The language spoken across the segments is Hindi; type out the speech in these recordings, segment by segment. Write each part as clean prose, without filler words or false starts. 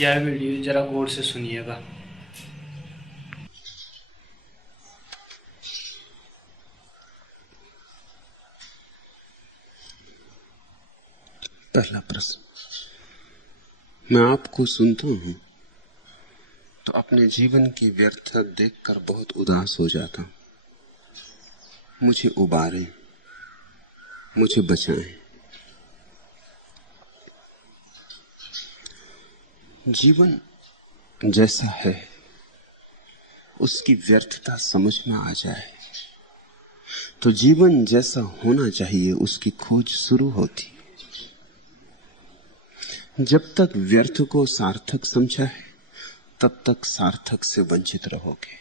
यह वीडियो जरा गौर से सुनिएगा। पहला प्रश्न, मैं आपको सुनता हूं तो अपने जीवन की व्यर्थता देखकर बहुत उदास हो जाता हूं। मुझे उबारें, मुझे बचाएं। जीवन जैसा है उसकी व्यर्थता समझ में आ जाए तो जीवन जैसा होना चाहिए उसकी खोज शुरू होती। जब तक व्यर्थ को सार्थक समझा है तब तक सार्थक से वंचित रहोगे।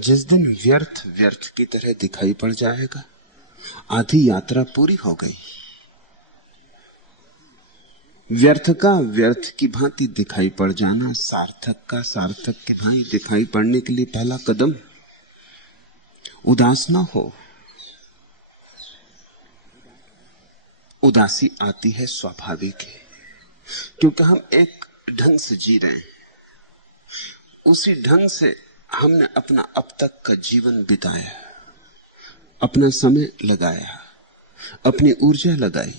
जिस दिन व्यर्थ व्यर्थ की तरह दिखाई पड़ जाएगा, आधी यात्रा पूरी हो गई। व्यर्थ का व्यर्थ की भांति दिखाई पड़ जाना सार्थक का सार्थक की भांति दिखाई पड़ने के लिए पहला कदम। उदास ना हो। उदासी आती है, स्वाभाविक है, क्योंकि हम एक ढंग से जी रहे हैं। उसी ढंग से हमने अपना अब तक का जीवन बिताया, अपना समय लगाया, अपनी ऊर्जा लगाई।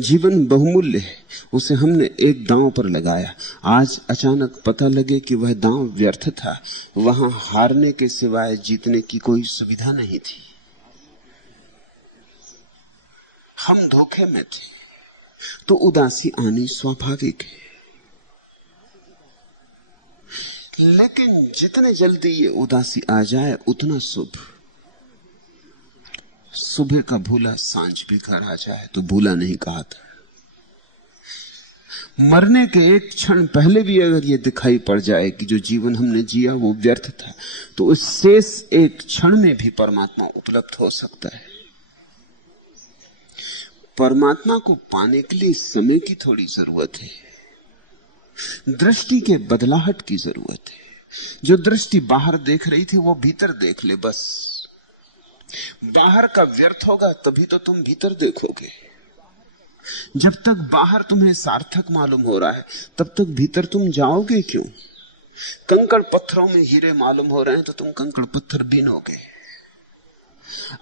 जीवन बहुमूल्य है, उसे हमने एक दांव पर लगाया। आज अचानक पता लगे कि वह दांव व्यर्थ था, वहां हारने के सिवाय जीतने की कोई सुविधा नहीं थी। हम धोखे में थे, तो उदासी आनी स्वाभाविक है। लेकिन जितने जल्दी ये उदासी आ जाए उतना शुभ। सुबह का भूला सांझ भी घर आ जाए तो भूला नहीं कहा था। मरने के एक क्षण पहले भी अगर ये दिखाई पड़ जाए कि जो जीवन हमने जिया वो व्यर्थ था, तो उस शेष एक क्षण में भी परमात्मा उपलब्ध हो सकता है। परमात्मा को पाने के लिए समय की थोड़ी जरूरत है, दृष्टि के बदलाहट की जरूरत है। जो दृष्टि बाहर देख रही थी वो भीतर देख ले बस। बाहर का व्यर्थ होगा तभी तो तुम भीतर देखोगे। जब तक बाहर तुम्हें सार्थक मालूम हो रहा है तब तक भीतर तुम जाओगे क्यों? कंकड़ पत्थरों में हीरे मालूम हो रहे हैं तो तुम कंकड़ पत्थर बीनोगे।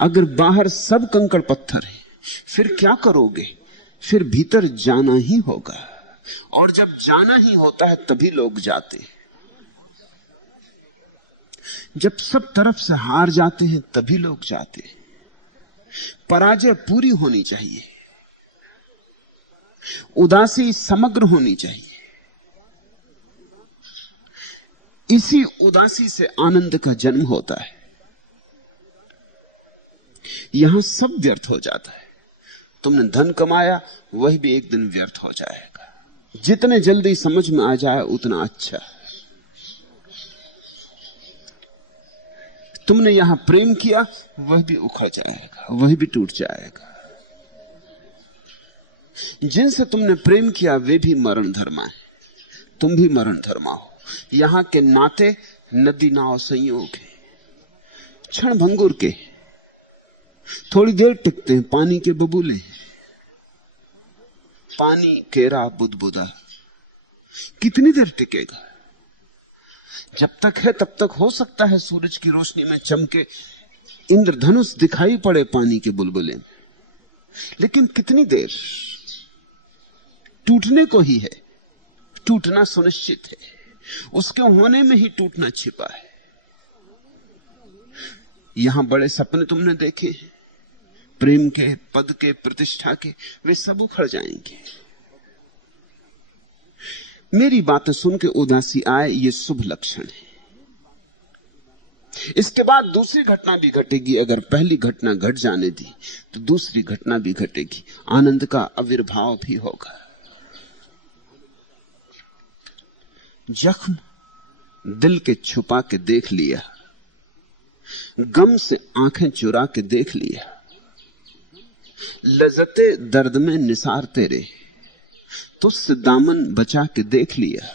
अगर बाहर सब कंकड़ पत्थर है फिर क्या करोगे? फिर भीतर जाना ही होगा, और जब जाना ही होता है तभी लोग जाते हैं। जब सब तरफ से हार जाते हैं तभी लोग जाते हैं। पराजय पूरी होनी चाहिए, उदासी समग्र होनी चाहिए। इसी उदासी से आनंद का जन्म होता है। यहां सब व्यर्थ हो जाता है। तुमने धन कमाया वह भी एक दिन व्यर्थ हो जाएगा। जितने जल्दी समझ में आ जाए उतना अच्छा। तुमने यहां प्रेम किया वह भी उखड़ जाएगा, वह भी टूट जाएगा। जिनसे तुमने प्रेम किया वे भी मरण धर्मा है, तुम भी मरण धर्मा हो। यहां के नाते नदी नाव संयोग है, क्षण भंगुर के, थोड़ी देर टिकते हैं। पानी के बबूले, पानी केरा बुदबुदा, कितनी देर टिकेगा? जब तक है तब तक हो सकता है सूरज की रोशनी में चमके, इंद्रधनुष दिखाई पड़े पानी के बुलबुले में, लेकिन कितनी देर? टूटने को ही है, टूटना सुनिश्चित है, उसके होने में ही टूटना छिपा है। यहां बड़े सपने तुमने देखे, प्रेम के, पद के, प्रतिष्ठा के, वे सब उखड़ जाएंगे। मेरी बातें सुन के उदासी आए ये शुभ लक्षण है। इसके बाद दूसरी घटना भी घटेगी। अगर पहली घटना घट जाने दी तो दूसरी घटना भी घटेगी, आनंद का आविर्भाव भी होगा। जख्म दिल के छुपा के देख लिया, गम से आंखें चुरा के देख लिया, लज़्ज़ते दर्द में निसार तेरे, तुझसे दामन बचा के देख लिया।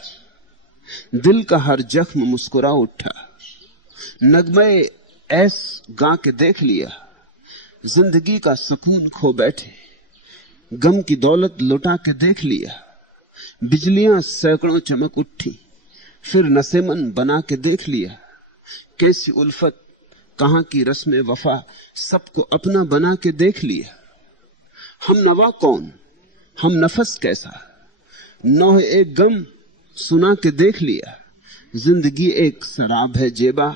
दिल का हर जख्म मुस्कुरा उठा, नगमे ऐस गा के देख लिया। जिंदगी का सुकून खो बैठे, गम की दौलत लुटा के देख लिया। बिजलियां सैकड़ों चमक उठी, फिर नसेमन बना के देख लिया। कैसी उल्फत, कहां की रस्म वफा, सबको अपना बना के देख लिया। हम नवा कौन, हम नफस कैसा, नौह एक गम सुना के देख लिया। जिंदगी एक शराब है जेबा,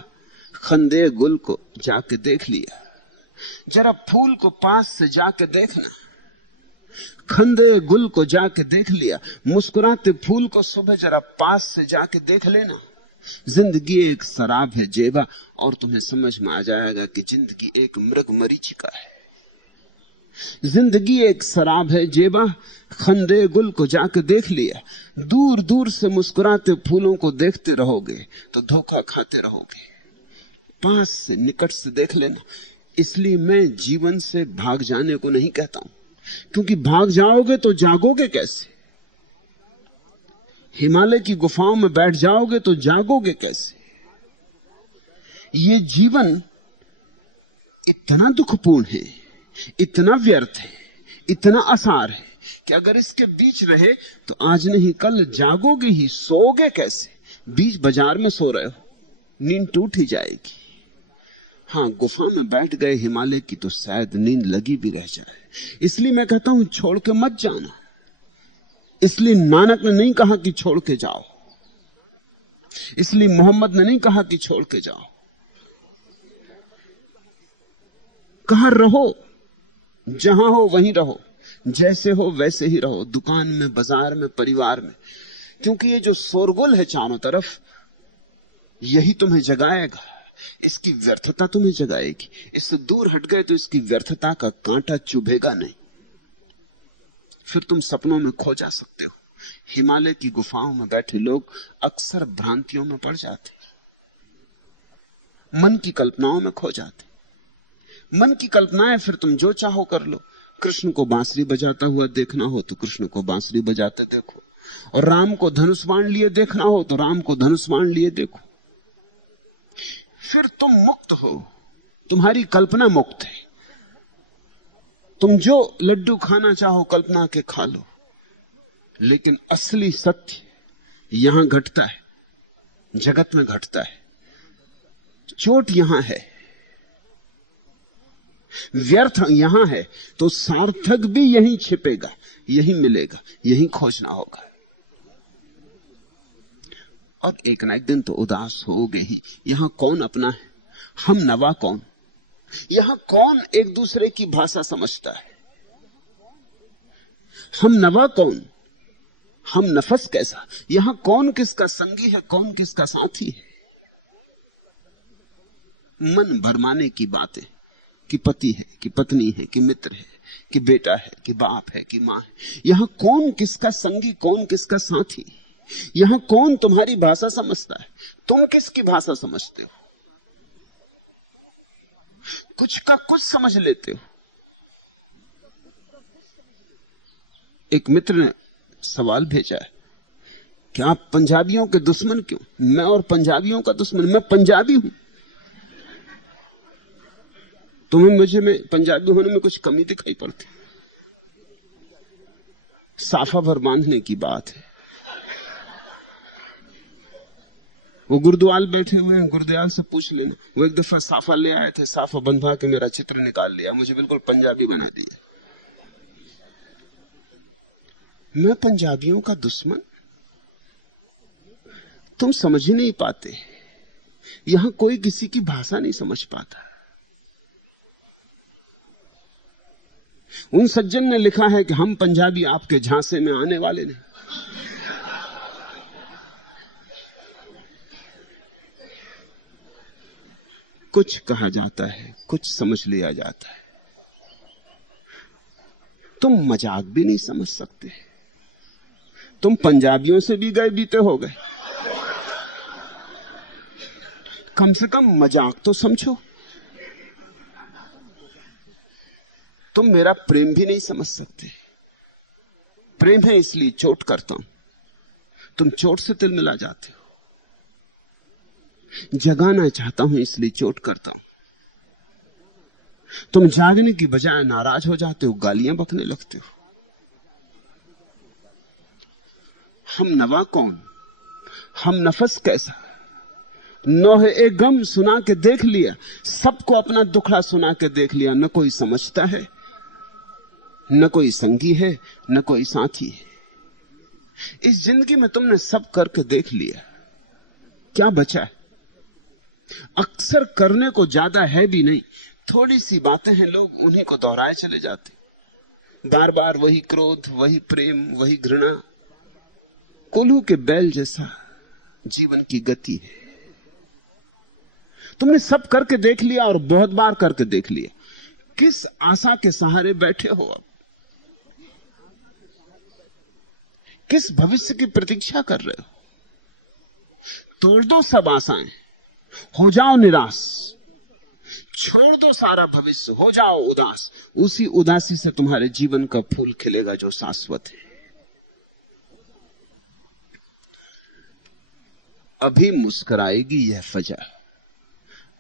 खंदे गुल को जाके देख लिया। जरा फूल को पास से जाके देखना, खंदे गुल को जाके देख लिया। मुस्कुराते फूल को सुबह जरा पास से जाके देख लेना। जिंदगी एक शराब है जेबा, और तुम्हें समझ में आ जाएगा कि जिंदगी एक मृग मरीचिका है। जिंदगी एक शराब है जेबा, खंदे गुल को जाके देख लिया। दूर दूर से मुस्कुराते फूलों को देखते रहोगे तो धोखा खाते रहोगे। पास से निकट से देख लेना। इसलिए मैं जीवन से भाग जाने को नहीं कहता हूं, क्योंकि भाग जाओगे तो जागोगे कैसे? हिमालय की गुफाओं में बैठ जाओगे तो जागोगे कैसे? ये जीवन इतना दुखपूर्ण है, इतना व्यर्थ है, इतना आसार है कि अगर इसके बीच रहे तो आज नहीं कल जागोगे ही। सोओगे कैसे? बीच बाजार में सो रहे हो, नींद टूट ही जाएगी। हाँ, गुफा में बैठ गए हिमालय की तो शायद नींद लगी भी रह जाए। इसलिए मैं कहता हूं छोड़ के मत जाना। इसलिए नानक ने नहीं कहा कि छोड़ के जाओ, इसलिए मोहम्मद ने नहीं कहा कि छोड़ के जाओ। कहा रहो, जहां हो वहीं रहो, जैसे हो वैसे ही रहो, दुकान में, बाजार में, परिवार में। क्योंकि ये जो शोरगुल है चारों तरफ, यही तुम्हें जगाएगा। इसकी व्यर्थता तुम्हें जगाएगी। इससे दूर हट गए तो इसकी व्यर्थता का कांटा चुभेगा नहीं। फिर तुम सपनों में खो जा सकते हो। हिमालय की गुफाओं में बैठे लोग अक्सर भ्रांतियों में पड़ जाते, मन की कल्पनाओं में खो जाते। मन की कल्पनाएं फिर तुम जो चाहो कर लो। कृष्ण को बांसुरी बजाता हुआ देखना हो तो कृष्ण को बांसुरी बजाते देखो, और राम को धनुष बाण लिए देखना हो तो राम को धनुष बाण लिए देखो। फिर तुम मुक्त हो, तुम्हारी कल्पना मुक्त है। तुम जो लड्डू खाना चाहो कल्पना के खा लो, लेकिन असली सत्य यहां घटता है, जगत में घटता है। चोट यहां है, व्यर्थ यहां है, तो सार्थक भी यहीं छिपेगा, यहीं मिलेगा, यहीं खोजना होगा। और एक ना एक दिन तो उदास होगे ही। यहां कौन अपना है, हम नवा कौन? यहां कौन एक दूसरे की भाषा समझता है? हम नवा कौन, हम नफस कैसा? यहां कौन किसका संगी है, कौन किसका साथी है? मन भरमाने की बातें, कि पति है, कि पत्नी है, कि मित्र है, कि बेटा है, कि बाप है, कि मां है। यहां कौन किसका संगी, कौन किसका साथी? यहां कौन तुम्हारी भाषा समझता है, तुम किसकी भाषा समझते हो? कुछ का कुछ समझ लेते हो। एक मित्र ने सवाल भेजा है कि आप पंजाबियों के दुश्मन क्यों? मैं और पंजाबियों का दुश्मन? मैं पंजाबी हूं। तुम्हें मुझे में पंजाबी होने में कुछ कमी दिखाई पड़ती? साफा भर बांधने की बात है। वो गुरुद्वाल बैठे हुए हैं, गुरुदयाल से पूछ लेना। वो एक दफा साफा ले आए थे, साफा बंधवा के मेरा चित्र निकाल लिया, मुझे बिल्कुल पंजाबी बना दिया। मैं पंजाबियों का दुश्मन? तुम समझ ही नहीं पाते। यहां कोई किसी की भाषा नहीं समझ पाता। उन सज्जन ने लिखा है कि हम पंजाबी आपके झांसे में आने वाले नहीं। कुछ कहा जाता है, कुछ समझ लिया जाता है। तुम मजाक भी नहीं समझ सकते। तुम पंजाबियों से भी गए बीते हो गए। कम से कम मजाक तो समझो। तुम मेरा प्रेम भी नहीं समझ सकते। प्रेम है इसलिए चोट करता हूं, तुम चोट से तिल मिला जाते हो। जगाना चाहता हूं इसलिए चोट करता हूं, तुम जागने की बजाय नाराज हो जाते हो, गालियां बकने लगते हो। हम नवा कौन, हम नफस कैसा। नोहे एक गम सुना के देख लिया, सबको अपना दुखड़ा सुना के देख लिया। न कोई समझता है, न कोई संगी है, न कोई साथी है। इस जिंदगी में तुमने सब करके देख लिया, क्या बचा है? अक्सर करने को ज्यादा है भी नहीं, थोड़ी सी बातें हैं, लोग उन्हीं को दोहराए चले जाते। बार बार वही क्रोध, वही प्रेम, वही घृणा, कोल्हू के बैल जैसा जीवन की गति है। तुमने सब करके देख लिया और बहुत बार करके देख लिया। किस आशा के सहारे बैठे हो अब? किस भविष्य की प्रतीक्षा कर रहे हो? तोड़ दो सब आशाएं, हो जाओ निराश, छोड़ दो सारा भविष्य, हो जाओ उदास। उसी उदासी से तुम्हारे जीवन का फूल खिलेगा जो शाश्वत है। अभी मुस्कुराएगी यह फजा,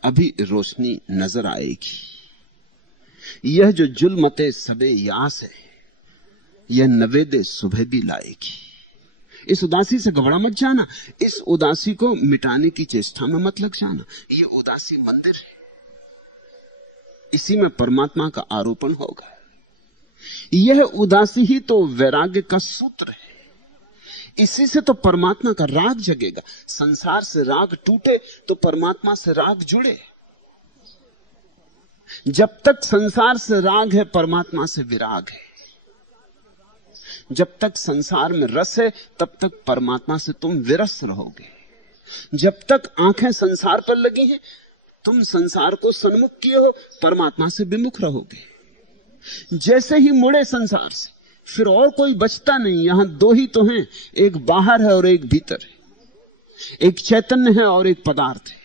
अभी रोशनी नजर आएगी। यह जो जुल्मते सबे यास है, यह नवेदे सुबह भी लाएगी। इस उदासी से घबरा मत जाना, इस उदासी को मिटाने की चेष्टा में मत लग जाना। यह उदासी मंदिर है, इसी में परमात्मा का आरोपण होगा। यह उदासी ही तो वैराग्य का सूत्र है, इसी से तो परमात्मा का राग जगेगा। संसार से राग टूटे तो परमात्मा से राग जुड़े। जब तक संसार से राग है, परमात्मा से विराग है। जब तक संसार में रस है, तब तक परमात्मा से तुम विरस रहोगे। जब तक आंखें संसार पर लगी हैं, तुम संसार को सन्मुख किए हो, परमात्मा से विमुख रहोगे। जैसे ही मुड़े संसार से, फिर और कोई बचता नहीं। यहां दो ही तो हैं, एक बाहर है और एक भीतर है, एक चैतन्य है और एक पदार्थ है,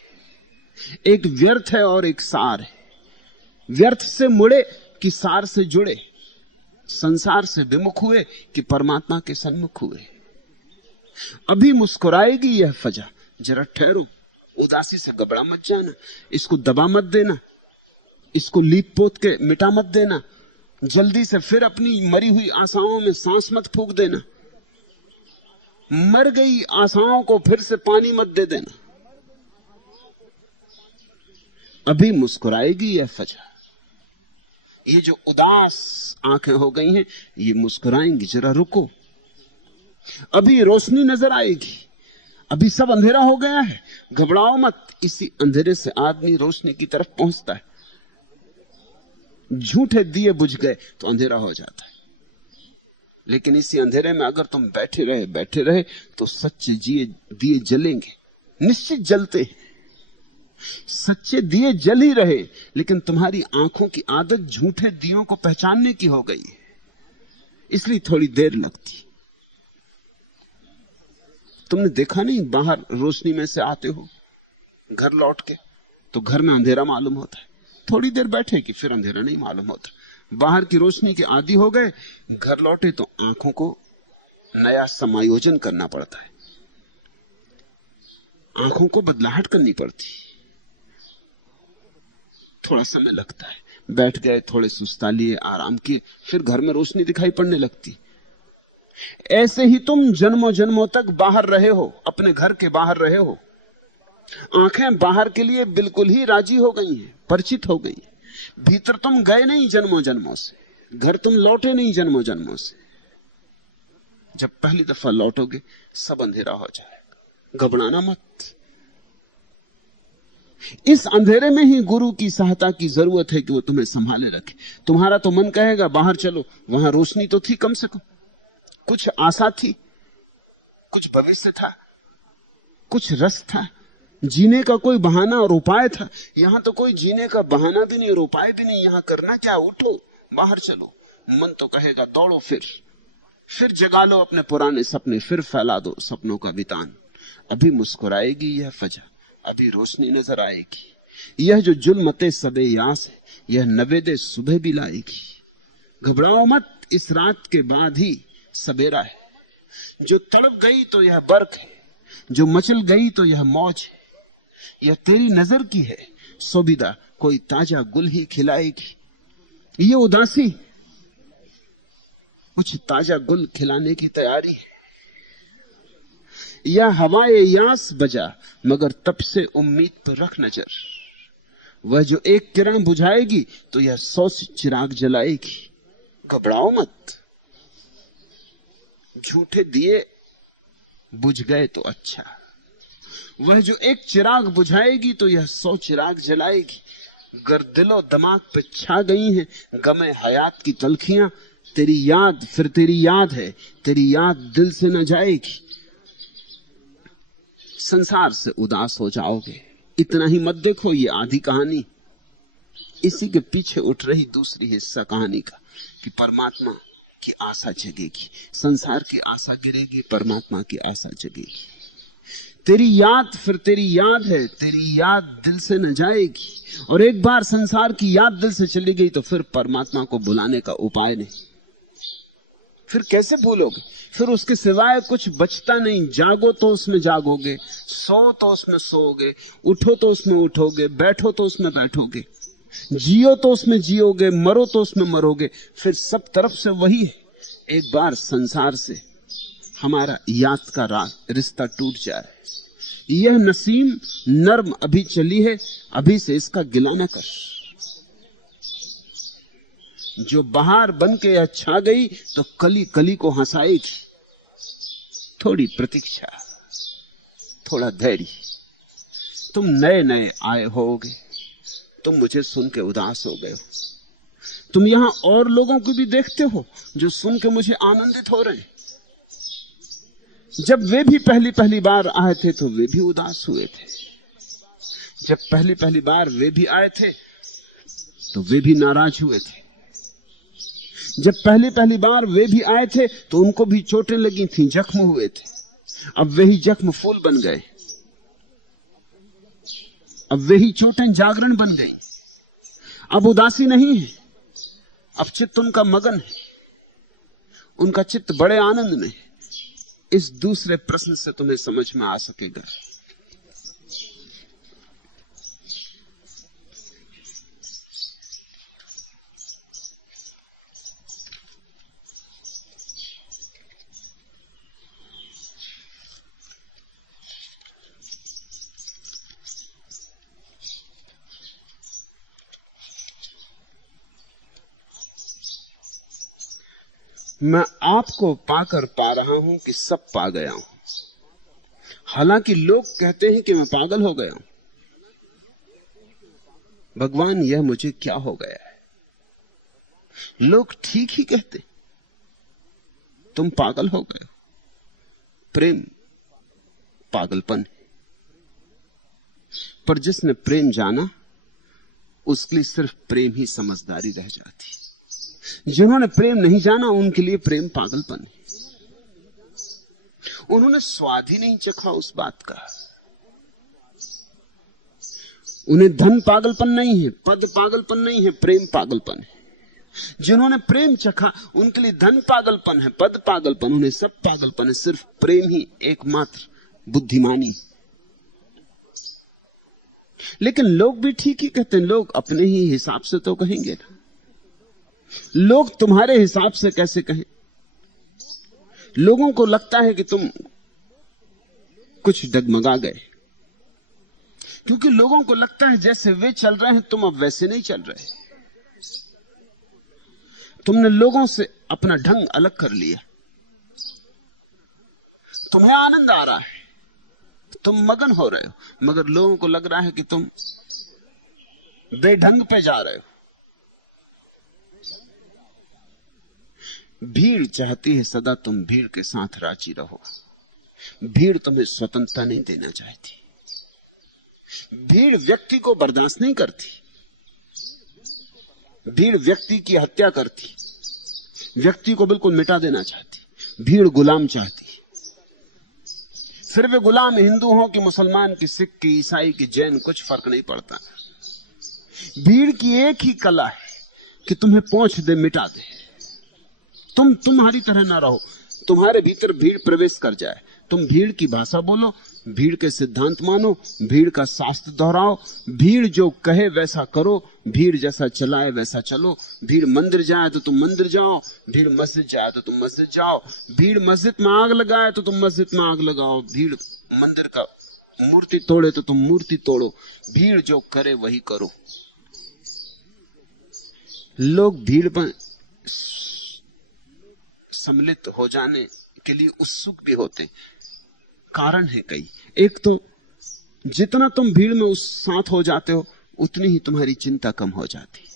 एक व्यर्थ है और एक सार है। व्यर्थ से मुड़े कि सार से जुड़े, संसार से विमुख हुए कि परमात्मा के सन्मुख हुए। अभी मुस्कुराएगी यह फजा, जरा ठहरो, उदासी से घबरा मत जाना, इसको दबा मत देना, इसको लीप पोत के मिटा मत देना। जल्दी से फिर अपनी मरी हुई आशाओं में सांस मत फूंक देना। मर गई आशाओं को फिर से पानी मत दे देना। अभी मुस्कुराएगी यह फजा। ये जो उदास आंखें हो गई हैं, ये मुस्कुराएंगी, जरा रुको। अभी रोशनी नजर आएगी, अभी सब अंधेरा हो गया है, घबराओ मत। इसी अंधेरे से आदमी रोशनी की तरफ पहुंचता है। झूठे दिए बुझ गए तो अंधेरा हो जाता है, लेकिन इसी अंधेरे में अगर तुम बैठे रहे तो सच्चे दिए जलेंगे, निश्चित जलते हैं। सच्चे दिए जल ही रहे, लेकिन तुम्हारी आंखों की आदत झूठे दियों को पहचानने की हो गई है, इसलिए थोड़ी देर लगती। तुमने देखा नहीं, बाहर रोशनी में से आते हो, घर लौट के तो घर में अंधेरा मालूम होता है। थोड़ी देर बैठे कि फिर अंधेरा नहीं मालूम होता। बाहर की रोशनी के आदी हो गए, घर लौटे तो आंखों को नया समायोजन करना पड़ता है, आंखों को बदलाहट करनी पड़ती, थोड़ा समय लगता है। बैठ गए, थोड़े सुस्ता लिए, आराम किए, फिर घर में रोशनी दिखाई पड़ने लगती। ऐसे ही तुम जन्मों जन्मों तक बाहर रहे हो, अपने घर के बाहर रहे हो। आंखें बाहर के लिए बिल्कुल ही राजी हो गई हैं, परिचित हो गई। भीतर तुम गए नहीं जन्मों जन्मों से, घर तुम लौटे नहीं जन्मों जन्मों से। जब पहली दफा लौटोगे सब अंधेरा हो जाएगा, घबराना मत। इस अंधेरे में ही गुरु की सहायता की जरूरत है कि वो तुम्हें संभाले रखे। तुम्हारा तो मन कहेगा बाहर चलो, वहां रोशनी तो थी, कम से कम कुछ आशा थी, कुछ भविष्य था, कुछ रस था, जीने का कोई बहाना और उपाय था। यहां तो कोई जीने का बहाना भी नहीं और उपाय भी नहीं। यहां करना क्या, उठो बाहर चलो। मन तो कहेगा दौड़ो, फिर जगा लो अपने पुराने सपने, फिर फैला दो सपनों का वितान। अभी मुस्कुराएगी यह फजा, अभी रोशनी नजर आएगी। यह जो जुल्मते सबे यास है, यह नवेदे सुबह भी लाएगी। घबराओ मत, इस रात के बाद ही सवेरा है। जो तड़प गई तो यह बर्क है, जो मचल गई तो यह मौज है। यह तेरी नजर की है सोबिदा, कोई ताजा गुल ही खिलाएगी। ये उदासी कुछ ताजा गुल खिलाने की तैयारी है। या हवाए यास बजा, मगर तब से उम्मीद पर रख नजर। वह जो एक किरण बुझाएगी तो यह 100 चिराग जलाएगी। घबराओ मत, झूठे दिए बुझ गए तो अच्छा। वह जो एक चिराग बुझाएगी तो यह 100 चिराग जलाएगी। गर दिलो दिमाग पे छा गई हैं गमे हयात की तलखियां, तेरी याद फिर तेरी याद है, तेरी याद दिल से न जाएगी। संसार से उदास हो जाओगे, इतना ही मत देखो ये आधी कहानी। इसी के पीछे उठ रही दूसरी हिस्सा कहानी का कि परमात्मा की आशा जगेगी। संसार की आशा गिरेगी, परमात्मा की आशा जगेगी। तेरी याद फिर तेरी याद है, तेरी याद दिल से न जाएगी। और एक बार संसार की याद दिल से चली गई तो फिर परमात्मा को बुलाने का उपाय नहीं। फिर कैसे भूलोगे? फिर उसके सिवाय कुछ बचता नहीं। जागो तो उसमें जागोगे, सो तो उसमें सोओगे, उठो तो उसमें उठोगे, बैठो तो उसमें बैठोगे, जियो तो उसमें जियोगे, मरो तो उसमें मरोगे। फिर सब तरफ से वही है। एक बार संसार से हमारा याद का रिश्ता टूट जाए। यह नसीम नर्म अभी चली है, अभी से इसका गिला न कर। जो बहार बन के अच्छा गई तो कली कली को हंसाएगी। थोड़ी प्रतीक्षा, थोड़ा धैर्य। तुम नए नए आए होगे, तुम मुझे सुन के उदास हो गए हो। तुम यहां और लोगों को भी देखते हो जो सुन के मुझे आनंदित हो रहे हैं। जब वे भी पहली पहली बार आए थे तो वे भी उदास हुए थे। जब पहली पहली बार वे भी आए थे तो वे भी नाराज हुए थे। जब पहली पहली बार वे भी आए थे तो उनको भी चोटें लगी थीं, जख्म हुए थे। अब वही जख्म फूल बन गए, अब वही चोटें जागरण बन गई। अब उदासी नहीं है, अब चित्त उनका मगन है, उनका चित्त बड़े आनंद में। इस दूसरे प्रश्न से तुम्हें समझ में आ सकेगा मैं आपको पाकर पा रहा हूं कि सब पा गया हूं। हालांकि लोग कहते हैं कि मैं पागल हो गया हूं। भगवान, यह मुझे क्या हो गया है? लोग ठीक ही कहते, तुम पागल हो गए हो। प्रेम पागलपन है। पर जिसने प्रेम जाना उसके लिए सिर्फ प्रेम ही समझदारी रह जाती। जिन्होंने प्रेम नहीं जाना उनके लिए प्रेम पागलपन है। उन्होंने स्वाद ही नहीं चखा उस बात का। उन्हें धन पागलपन नहीं है, पद पागलपन नहीं है, प्रेम पागलपन है। जिन्होंने प्रेम चखा उनके लिए धन पागलपन है, पद पागलपन, उन्हें सब पागलपन है। सिर्फ प्रेम ही एकमात्र बुद्धिमानी। लेकिन लोग भी ठीक ही कहते हैं। लोग अपने ही हिसाब से तो कहेंगे ना। लोग तुम्हारे हिसाब से कैसे कहें? लोगों को लगता है कि तुम कुछ डगमगा गए, क्योंकि लोगों को लगता है जैसे वे चल रहे हैं तुम अब वैसे नहीं चल रहे। तुमने लोगों से अपना ढंग अलग कर लिया। तुम्हें आनंद आ रहा है, तुम मगन हो रहे हो, मगर लोगों को लग रहा है कि तुम बेढंग पे जा रहे हो। भीड़ चाहती है सदा तुम भीड़ के साथ राजी रहो। भीड़ तुम्हें स्वतंत्रता नहीं देना चाहती। भीड़ व्यक्ति को बर्दाश्त नहीं करती। भीड़ व्यक्ति की हत्या करती, व्यक्ति को बिल्कुल मिटा देना चाहती। भीड़ गुलाम चाहती। फिर वे गुलाम हिंदू हो कि मुसलमान कि सिख कि ईसाई कि जैन, कुछ फर्क नहीं पड़ता। भीड़ की एक ही कला है कि तुम्हें पहुंच दे, मिटा दे। तुम तुम्हारी तरह ना रहो। तुम्हारे भीतर भीड़ प्रवेश कर जाए, तुम भीड़ की भाषा बोलो, भीड़ के सिद्धांत मानो, भीड़ का शास्त्र दोहराओ, भीड़ जो कहे वैसा करो, भीड़ जैसा चलाए वैसा चलो, भीड़ मंदिर जाए तो तुम मंदिर जाओ, भीड़ मस्जिद जाए तो तुम मस्जिद जाओ, भीड़ मस्जिद में आग लगाए तो तुम मस्जिद में आग लगाओ, भीड़ मंदिर का मूर्ति तोड़े तो तुम मूर्ति तोड़ो, भीड़ जो करे वही करो। लोग भीड़ में सम्मिलित हो जाने के लिए उत्सुक भी होते, कारण है कई। एक तो जितना तुम भीड़ में उस साथ हो जाते हो उतनी ही तुम्हारी चिंता कम हो जाती,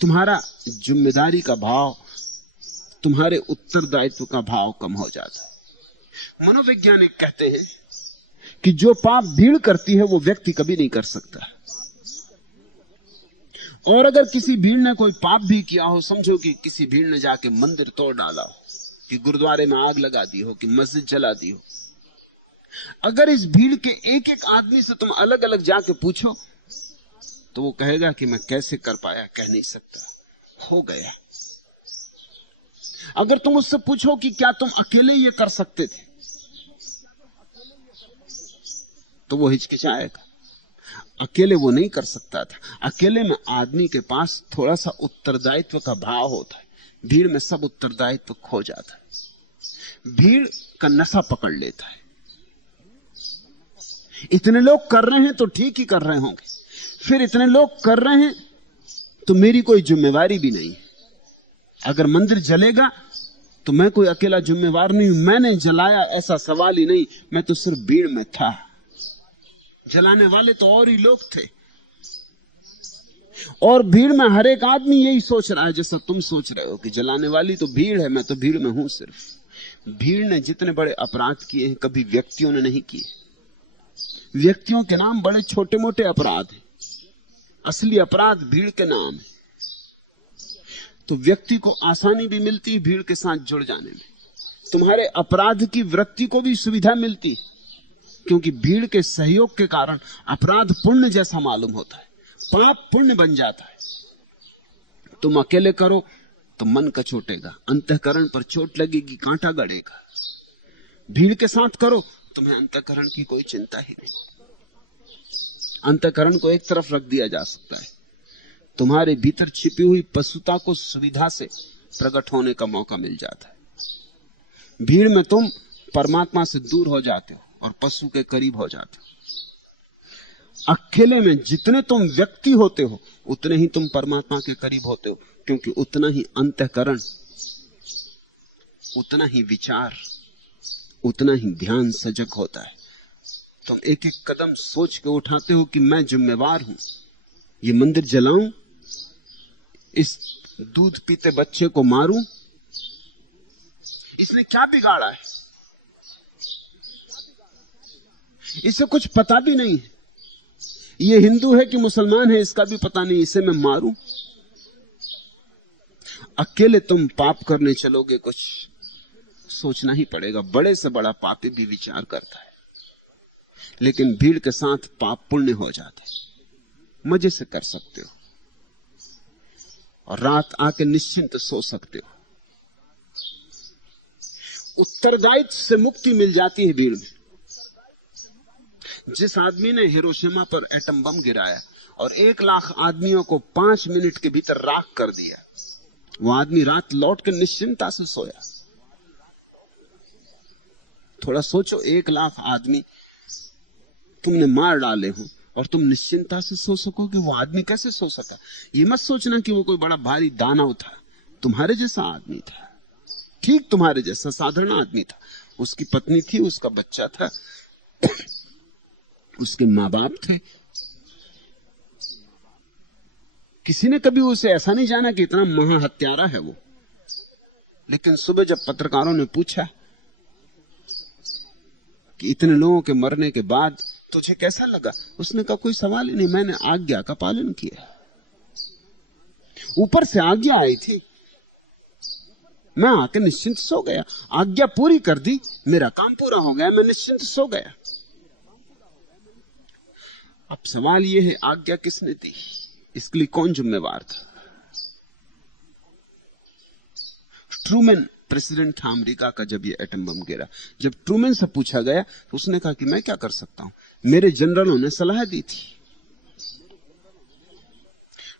तुम्हारा जिम्मेदारी का भाव, तुम्हारे उत्तरदायित्व का भाव कम हो जाता। मनोवैज्ञानिक कहते हैं कि जो पाप भीड़ करती है वो व्यक्ति कभी नहीं कर सकता, और अगर किसी भीड़ ने कोई पाप भी किया हो, समझो कि किसी भीड़ ने जाके मंदिर तोड़ डाला हो, कि गुरुद्वारे में आग लगा दी हो, कि मस्जिद जला दी हो, अगर इस भीड़ के एक एक आदमी से तुम अलग अलग जाके पूछो तो वो कहेगा कि मैं कैसे कर पाया, कह नहीं सकता, हो गया। अगर तुम उससे पूछो कि क्या तुम अकेले ये कर सकते थे, तो वो हिचकिचाएगा, अकेले वो नहीं कर सकता था। अकेले में आदमी के पास थोड़ा सा उत्तरदायित्व का भाव होता है, भीड़ में सब उत्तरदायित्व खो जाता है, भीड़ का नशा पकड़ लेता है। इतने लोग कर रहे हैं तो ठीक ही कर रहे होंगे, फिर इतने लोग कर रहे हैं तो मेरी कोई जिम्मेवारी भी नहीं। अगर मंदिर जलेगा तो मैं कोई अकेला जिम्मेवार नहीं हूं, मैंने जलाया ऐसा सवाल ही नहीं, मैं तो सिर्फ भीड़ में था, जलाने वाले तो और ही लोग थे। और भीड़ में हर एक आदमी यही सोच रहा है जैसा तुम सोच रहे हो कि जलाने वाली तो भीड़ है, मैं तो भीड़ में हूं सिर्फ। भीड़ ने जितने बड़े अपराध किए हैं कभी व्यक्तियों ने नहीं किए। व्यक्तियों के नाम बड़े छोटे मोटे अपराध हैं, असली अपराध भीड़ के नाम है। तो व्यक्ति को आसानी भी मिलती है भीड़ के साथ जुड़ जाने में, तुम्हारे अपराध की वृत्ति को भी सुविधा मिलती है, क्योंकि भीड़ के सहयोग के कारण अपराध पुण्य जैसा मालूम होता है, पाप पुण्य बन जाता है। तुम अकेले करो तो मन कचोटेगा, अंतःकरण पर चोट लगेगी, कांटा गड़ेगा। भीड़ के साथ करो, तुम्हें अंतःकरण की कोई चिंता ही नहीं, अंतःकरण को एक तरफ रख दिया जा सकता है, तुम्हारे भीतर छिपी हुई पशुता को सुविधा से प्रकट होने का मौका मिल जाता है। भीड़ में तुम परमात्मा से दूर हो जाते हो और पशु के करीब हो जाते हो। अकेले में जितने तुम व्यक्ति होते हो उतने ही तुम परमात्मा के करीब होते हो, क्योंकि उतना ही अंतःकरण, उतना ही विचार, उतना ही ध्यान सजग होता है। तुम एक एक कदम सोच के उठाते हो कि मैं जिम्मेवार हूं, ये मंदिर जलाऊं, इस दूध पीते बच्चे को मारूं, इसने क्या बिगाड़ा है, इसे कुछ पता भी नहीं है, ये हिंदू है कि मुसलमान है इसका भी पता नहीं, इसे मैं मारूं। अकेले तुम पाप करने चलोगे, कुछ सोचना ही पड़ेगा, बड़े से बड़ा पापी भी विचार करता है। लेकिन भीड़ के साथ पाप पुण्य हो जाते, मजे से कर सकते हो और रात आके निश्चिंत सो सकते हो। उत्तरदायित्व से मुक्ति मिल जाती है भीड़ में। जिस आदमी ने हिरोशिमा पर एटम बम गिराया और 1 लाख आदमियों को 5 मिनट के भीतर राख कर दिया, वो आदमी रात लौट कर निश्चिंता से सोया। थोड़ा सोचो, 1 लाख आदमी तुमने मार डाले हो और तुम निश्चिंता से सो सकोगे, वो आदमी कैसे सो सका? ये मत सोचना कि वो कोई बड़ा भारी दानव था, तुम्हारे जैसा आदमी था, ठीक तुम्हारे जैसा साधारण आदमी था। उसकी पत्नी थी, उसका बच्चा था, उसके माँ बाप थे। किसी ने कभी उसे ऐसा नहीं जाना कि इतना महाहत्यारा है वो। लेकिन सुबह जब पत्रकारों ने पूछा कि इतने लोगों के मरने के बाद तुझे कैसा लगा, उसने कहा कोई सवाल ही नहीं, मैंने आज्ञा का पालन किया, ऊपर से आज्ञा आई थी, मैं आके निश्चिंत सो गया, आज्ञा पूरी कर दी, मेरा काम पूरा हो गया, मैं निश्चिंत सो गया। अब सवाल यह है, आज्ञा किसने दी, इसके लिए कौन जिम्मेवार था? ट्रूमैन प्रेसिडेंट था अमेरिका का जब ये एटम बम गिरा। जब ट्रूमैन से पूछा गया तो उसने कहा कि मैं क्या कर सकता हूं, मेरे जनरलों ने सलाह दी थी।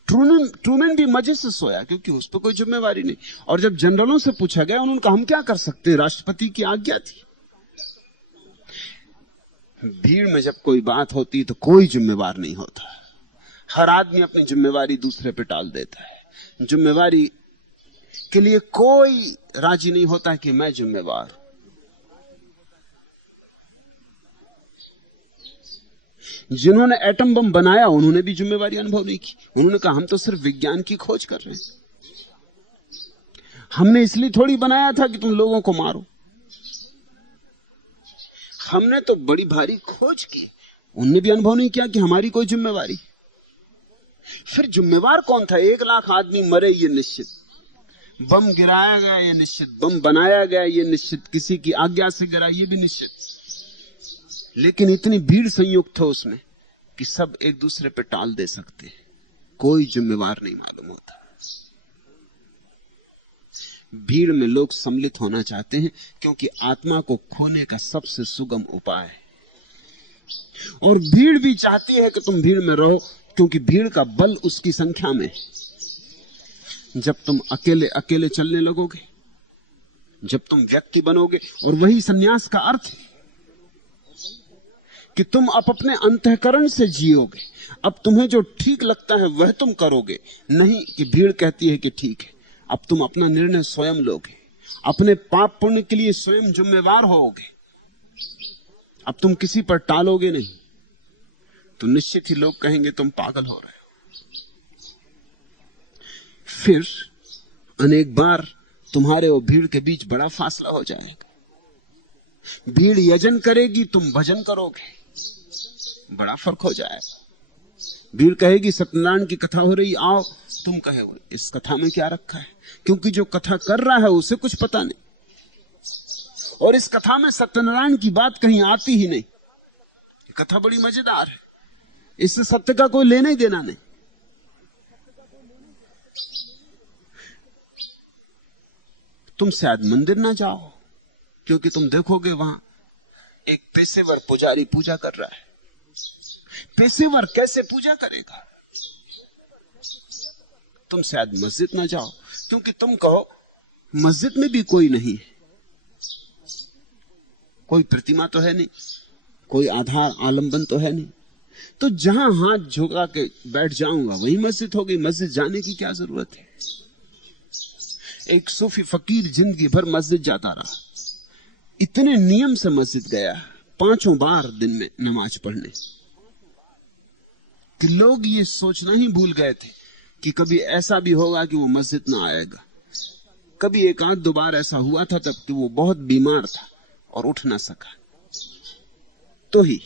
ट्रूमैन भी मजे से सोया क्योंकि उस पर कोई जिम्मेवारी नहीं। और जब जनरलों से पूछा गया उन्होंने कहा हम क्या कर सकते हैं, राष्ट्रपति की आज्ञा थी। भीड़ में जब कोई बात होती तो कोई जिम्मेवार नहीं होता। हर आदमी अपनी जिम्मेवारी दूसरे पे टाल देता है। जिम्मेवारी के लिए कोई राजी नहीं होता कि मैं जिम्मेवार हूं। जिन्होंने एटम बम बनाया उन्होंने भी जिम्मेवारी अनुभव नहीं की। उन्होंने कहा हम तो सिर्फ विज्ञान की खोज कर रहे हैं, हमने इसलिए थोड़ी बनाया था कि तुम लोगों को मारो, हमने तो बड़ी भारी खोज की। उनने भी अनुभव नहीं किया कि हमारी कोई जिम्मेवारी। फिर जिम्मेवार कौन था? 1 लाख आदमी मरे ये निश्चित, बम गिराया गया ये निश्चित, बम बनाया गया ये निश्चित, किसी की आज्ञा से गिरा ये भी निश्चित। लेकिन इतनी भीड़ संयुक्त हो उसमें कि सब एक दूसरे पे टाल दे सकते हैं, कोई जिम्मेवार नहीं मालूम होता। भीड़ में लोग सम्मिलित होना चाहते हैं क्योंकि आत्मा को खोने का सबसे सुगम उपाय है। और भीड़ भी चाहती है कि तुम भीड़ में रहो क्योंकि भीड़ का बल उसकी संख्या में है। जब तुम अकेले अकेले चलने लगोगे, जब तुम व्यक्ति बनोगे, और वही सन्यास का अर्थ है कि तुम अब अपने अंतःकरण से जियोगे। अब तुम्हें जो ठीक लगता है वह तुम करोगे, नहीं कि भीड़ कहती है कि ठीक है। अब तुम अपना निर्णय स्वयं लोगे, अपने पाप पुण्य के लिए स्वयं जिम्मेवार होगे। अब तुम किसी पर टालोगे नहीं, तो निश्चित ही लोग कहेंगे तुम पागल हो रहे हो। फिर अनेक बार तुम्हारे और भीड़ के बीच बड़ा फासला हो जाएगा। भीड़ यजन करेगी, तुम भजन करोगे, बड़ा फर्क हो जाएगा। भीड़ कहेगी सत्यनारायण की कथा हो रही, आओ, तुम कहे इस कथा में क्या रखा है, क्योंकि जो कथा कर रहा है उसे कुछ पता नहीं, और इस कथा में सत्यनारायण की बात कहीं आती ही नहीं। कथा बड़ी मजेदार है, इससे सत्य का कोई लेना ही देना नहीं। तुम शायद मंदिर ना जाओ क्योंकि तुम देखोगे वहां एक पेशेवर पुजारी पूजा कर रहा है। पेशेवर कैसे पूजा करेगा? तुम शायद मस्जिद ना जाओ क्योंकि तुम कहो मस्जिद में भी कोई नहीं है, कोई प्रतिमा तो है नहीं, कोई आधार आलंबन तो है नहीं, तो जहां हाथ झुका के बैठ जाऊंगा वही मस्जिद हो गई। मस्जिद जाने की क्या जरूरत है? एक सूफी फकीर जिंदगी भर मस्जिद जाता रहा, इतने नियम से मस्जिद गया, 5 बार दिन में नमाज पढ़ने, कि लोग ये सोचना ही भूल गए थे कि कभी ऐसा भी होगा कि वो मस्जिद ना आएगा। कभी 1-2 बार ऐसा हुआ था तब कि वो बहुत बीमार था और उठ ना सका, तो ही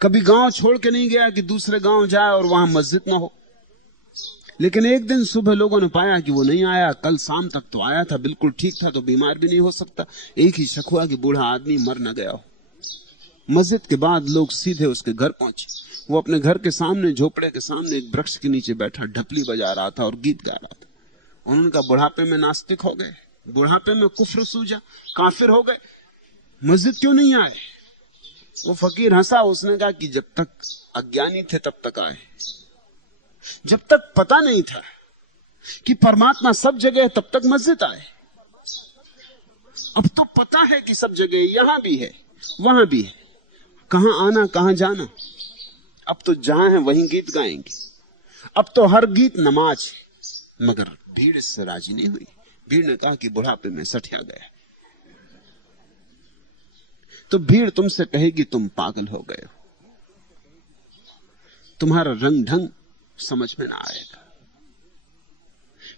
कभी गांव छोड़ के नहीं गया कि दूसरे गांव जाए और वहां मस्जिद ना हो। लेकिन एक दिन सुबह लोगों ने पाया कि वो नहीं आया, कल शाम तक तो आया था, बिल्कुल ठीक था, तो बीमार भी नहीं हो सकता। एक ही शक हुआ कि बूढ़ा आदमी मर न गया हो। मस्जिद के बाद लोग सीधे उसके घर पहुंचे। वो अपने घर के सामने, झोपड़े के सामने एक वृक्ष के नीचे बैठा ढपली बजा रहा था और गीत गा रहा था। उन्होंने कहा बुढ़ापे में नास्तिक हो गए, बुढ़ापे में कुफ्र सूझा, काफिर हो गए, मस्जिद क्यों नहीं आए? वो फकीर हंसा, उसने कहा कि जब तक अज्ञानी थे तब तक आए, जब तक पता नहीं था कि परमात्मा सब जगह है तब तक मस्जिद आए। अब तो पता है कि सब जगह, यहां भी है वहां भी है, कहां आना कहां जाना। अब तो जहां है वहीं गीत गाएंगे, अब तो हर गीत नमाज है। मगर भीड़ इससे राजी नहीं हुई। भीड़ ने कहा कि बुढ़ापे में सठिया गया। तो भीड़ तुमसे कहेगी तुम पागल हो गए हो, तुम्हारा रंग ढंग समझ में ना आएगा।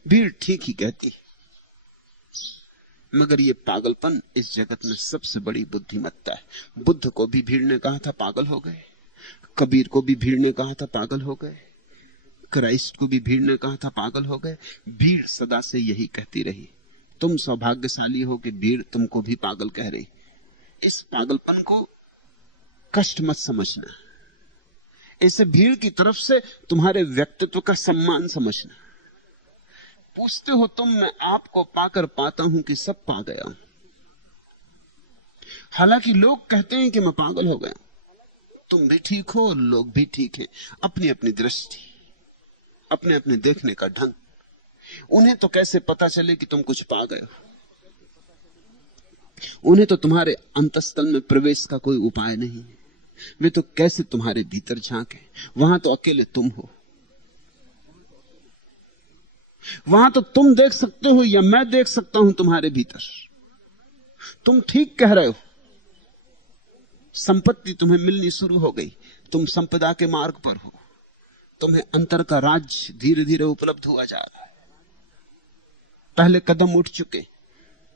भीड़ ठीक ही कहती है, मगर ये पागलपन इस जगत में सबसे बड़ी बुद्धिमत्ता है। बुद्ध को भी भीड़ ने कहा था पागल हो गए, कबीर को भी भीड़ ने कहा था पागल हो गए, क्राइस्ट को भी भीड़ ने कहा था पागल हो गए। भीड़ सदा से यही कहती रही। तुम सौभाग्यशाली हो कि भीड़ तुमको भी पागल कह रही। इस पागलपन को कष्ट मत समझना, इसे भीड़ की तरफ से तुम्हारे व्यक्तित्व का सम्मान समझना। पूछते हो तुम, मैं आपको पाकर पाता हूं कि सब पा गया हूं। हालांकि लोग कहते हैं कि मैं पागल हो गया। तुम भी ठीक हो, लोग भी ठीक हैं। अपनी अपनी दृष्टि, अपने अपने देखने का ढंग। उन्हें तो कैसे पता चले कि तुम कुछ पा गए हो? उन्हें तो तुम्हारे अंतस्तल में प्रवेश का कोई उपाय नहीं है। वे तो कैसे तुम्हारे भीतर झांके? वहां तो अकेले तुम हो। वहां तो तुम देख सकते हो या मैं देख सकता हूं तुम्हारे भीतर। तुम ठीक कह रहे हो। संपत्ति तुम्हें मिलनी शुरू हो गई, तुम संपदा के मार्ग पर हो। तुम्हें अंतर का राज धीरे धीरे उपलब्ध हुआ जा रहा है। पहले कदम उठ चुके,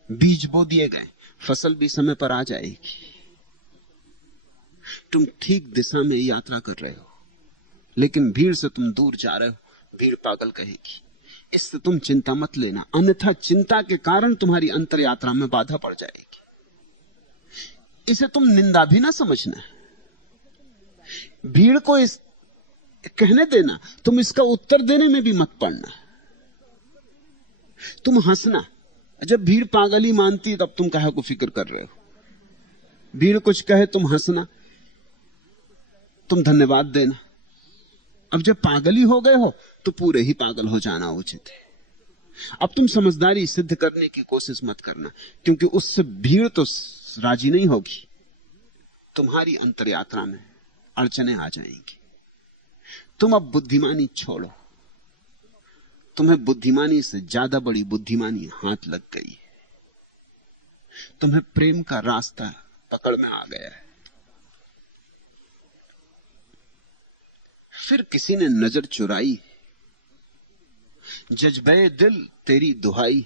बीज बो दिए गए, फसल भी समय पर आ जाएगी। तुम ठीक दिशा में यात्रा कर रहे हो, लेकिन भीड़ से तुम दूर जा रहे हो। भीड़ पागल कहेगी। इससे तुम चिंता मत लेना, अन्यथा चिंता के कारण तुम्हारी अंतर यात्रा में बाधा पड़ जाएगी। इसे तुम निंदा भी ना समझना। भीड़ को इस कहने देना, तुम इसका उत्तर देने में भी मत पड़ना। तुम हंसना। जब भीड़ पागल ही मानती है तब तुम काहे को फिक्र कर रहे हो? भीड़ कुछ कहे तुम हंसना, तुम धन्यवाद देना। अब जब पागल ही हो गए हो तो पूरे ही पागल हो जाना उचित है। अब तुम समझदारी सिद्ध करने की कोशिश मत करना, क्योंकि उससे भीड़ तो राजी नहीं होगी। तुम्हारी अंतर यात्रा में अड़चने आ जाएंगी। तुम अब बुद्धिमानी छोड़ो। तुम्हें बुद्धिमानी से ज्यादा बड़ी बुद्धिमानी हाथ लग गई है। तुम्हें प्रेम का रास्ता पकड़ में आ गया है। फिर किसी ने नजर चुराई, जज्बे दिल तेरी दुहाई।